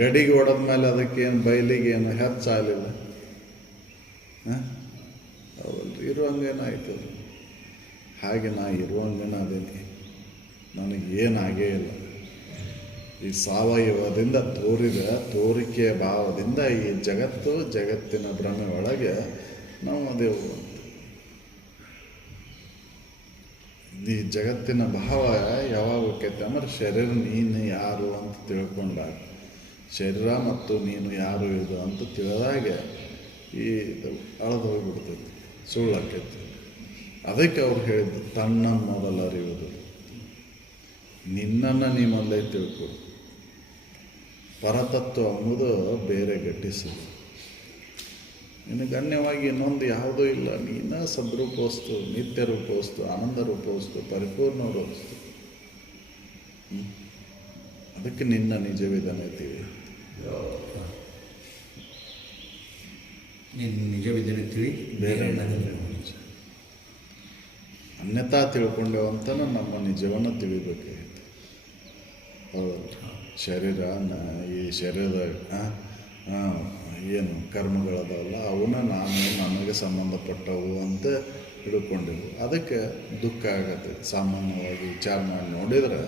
ಗಡಿಗೆ ಹೊಡೆದ ಮೇಲೆ ಅದಕ್ಕೇನು ಬೈಲಿಗೇನು ಹೆಚ್ಚಾಗಲಿಲ್ಲ. ಹೌದಲ್ರಿ, ಇರುವಂಗೇನಾಯ್ತು. ಹಾಗೆ ನಾ ಇರುವಂಗನ ಅದೇನೆ, ನನಗೇನಾಗೇ ಇಲ್ಲ. ಈ ಸಾವಯವದಿಂದ ತೋರಿದ ತೋರಿಕೆಯ ಭಾವದಿಂದ ಈ ಜಗತ್ತು, ಜಗತ್ತಿನ ಭ್ರಮೆ ಒಳಗೆ ನಾವು ಅದೇವು. ಈ ಜಗತ್ತಿನ ಭಾವ ಯಾವಾಗ ಹೋಗ್ತೈತೆ ಅಂದ್ರೆ ಶರೀರ ನೀನು ಯಾರು ಅಂತ ತಿಳ್ಕೊಂಡಾಗ, ಶರೀರ ಮತ್ತು ನೀನು ಯಾರು ಇದು ಅಂತ ತಿಳಿದಾಗ ಈ ಅಳದು ಹೋಗ್ಬಿಡ್ತೈತಿ, ಸುಳ್ಳಾಕೈತಿ. ಅದಕ್ಕೆ ಅವ್ರು ಹೇಳಿದ್ದು ತನ್ನ ಮೊದಲು ಅರಿಯುವುದು. ನಿನ್ನನ್ನು ನೀ ಮೊದಲೇ ತಿಳ್ಕೊ. ಪರತತ್ವ ಎಂಬುದು ಬೇರೆ ಘಟಿಸುದು. ನಿನ್ನ ಗಣ್ಯವಾಗಿ ಇನ್ನೊಂದು ಯಾವುದೂ ಇಲ್ಲ. ನೀನ ಸದ್ರೂಪವಸ್ತು, ನಿತ್ಯ ರೂಪವಸ್ತು, ಆನಂದ ರೂಪವಸ್ತು, ಪರಿಪೂರ್ಣ ವಸ್ತು. ಅದಕ್ಕೆ ನಿನ್ನ ನಿಜವಿದನೈತೀವಿ. ನಿನ್ನ ನಿಜವಿದನೆ ತಿಳಿ ಬೇರೆ ಅನ್ಯತಾ ತಿಳ್ಕೊಂಡೇವಂತನ ನಮ್ಮ ನಿಜವನ್ನು ತಿಳಿಬೇಕಾಗಿತ್ತು. ಹೌದಲ್ಲ? ಶರೀರ, ಈ ಶರೀರದ ಏನು ಕರ್ಮಗಳದಾವಲ್ಲ ಅವನ್ನ ನಾನು ನನಗೆ ಸಂಬಂಧಪಟ್ಟವು ಅಂತ ಹಿಡ್ಕೊಂಡಿವು. ಅದಕ್ಕೆ ದುಃಖ ಆಗತ್ತೆ. ಸಾಮಾನ್ಯವಾಗಿ ವಿಚಾರ ಮಾಡಿ ನೋಡಿದ್ರೆ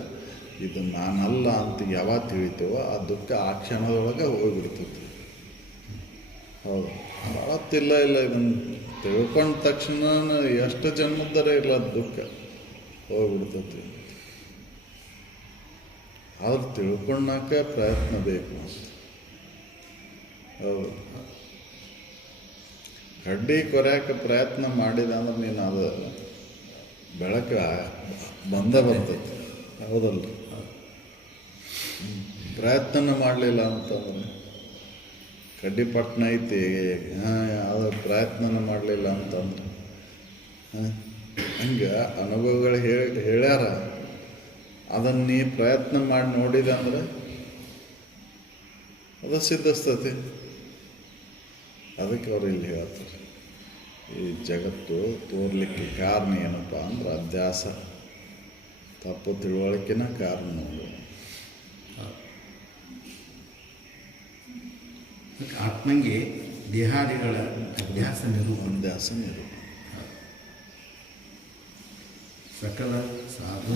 ಇದು ನಾನಲ್ಲ ಅಂತ ಯಾವಾಗ ತಿಳಿತೇವೋ ಆ ದುಃಖ ಆ ಕ್ಷಣದೊಳಗೆ ಹೋಗಿಬಿಡ್ತೈತಿ. ಹೌದು, ಭಾಳತ್ತಿಲ್ಲ ಇಲ್ಲ ಇದನ್ನು ತಿಳ್ಕೊಂಡ ತಕ್ಷಣ ಎಷ್ಟು ಜನ್ಮದರೆ ಇಲ್ಲ ದುಃಖ ಹೋಗ್ಬಿಡ್ತೈತಿ. ಆದ್ರೆ ತಿಳ್ಕೊಳ್ಳಾಕ ಪ್ರಯತ್ನ ಬೇಕು. ಹೌದು, ಕಡ್ಡಿ ಕೊರ್ಯಾಕ ಪ್ರಯತ್ನ ಮಾಡಿದ ಅಂದ್ರೆ ನೀನು ಅದು ಬೆಳಕು ಬರ್ತೈತಿ. ಹೌದಲ್ಲ? ಪ್ರಯತ್ನ ಮಾಡಲಿಲ್ಲ ಅಂತಂದ್ರೆ ಕಡ್ಡಿ ಪಟ್ಟಣ ಐತಿ, ಅದು ಪ್ರಯತ್ನ ಮಾಡಲಿಲ್ಲ ಅಂತಂದ್ರೆ ಹಂಗೆ ಅನುಭವಗಳು ಹೇಳ್ಯಾರ. ಅದನ್ನು ನೀ ಪ್ರಯತ್ನ ಮಾಡಿ ನೋಡಿದೆ ಅಂದ್ರೆ ಅದು ಸಿದ್ಧಿಸ್ತತಿ. ಅದಕ್ಕೆ ಅವ್ರು ಇಲ್ಲಿ ಹೇಳ್ತಾರೆ, ಈ ಜಗತ್ತು ತೋರ್ಲಿಕ್ಕೆ ಕಾರಣ ಏನಪ್ಪ ಅಂದ್ರೆ ಅಧ್ಯಾಸ, ತಪ್ಪು ತಿಳುವಳಿಕೆನ ಕಾರಣ ನೋಡು. ಆತ್ಮಂಗೆ ದೇಹಾದಿಗಳ ಅಭ್ಯಾಸ ಅಧ್ಯಾಸ ನಿರೂಪಣೆ. ಸಕಲ ಸಾಧು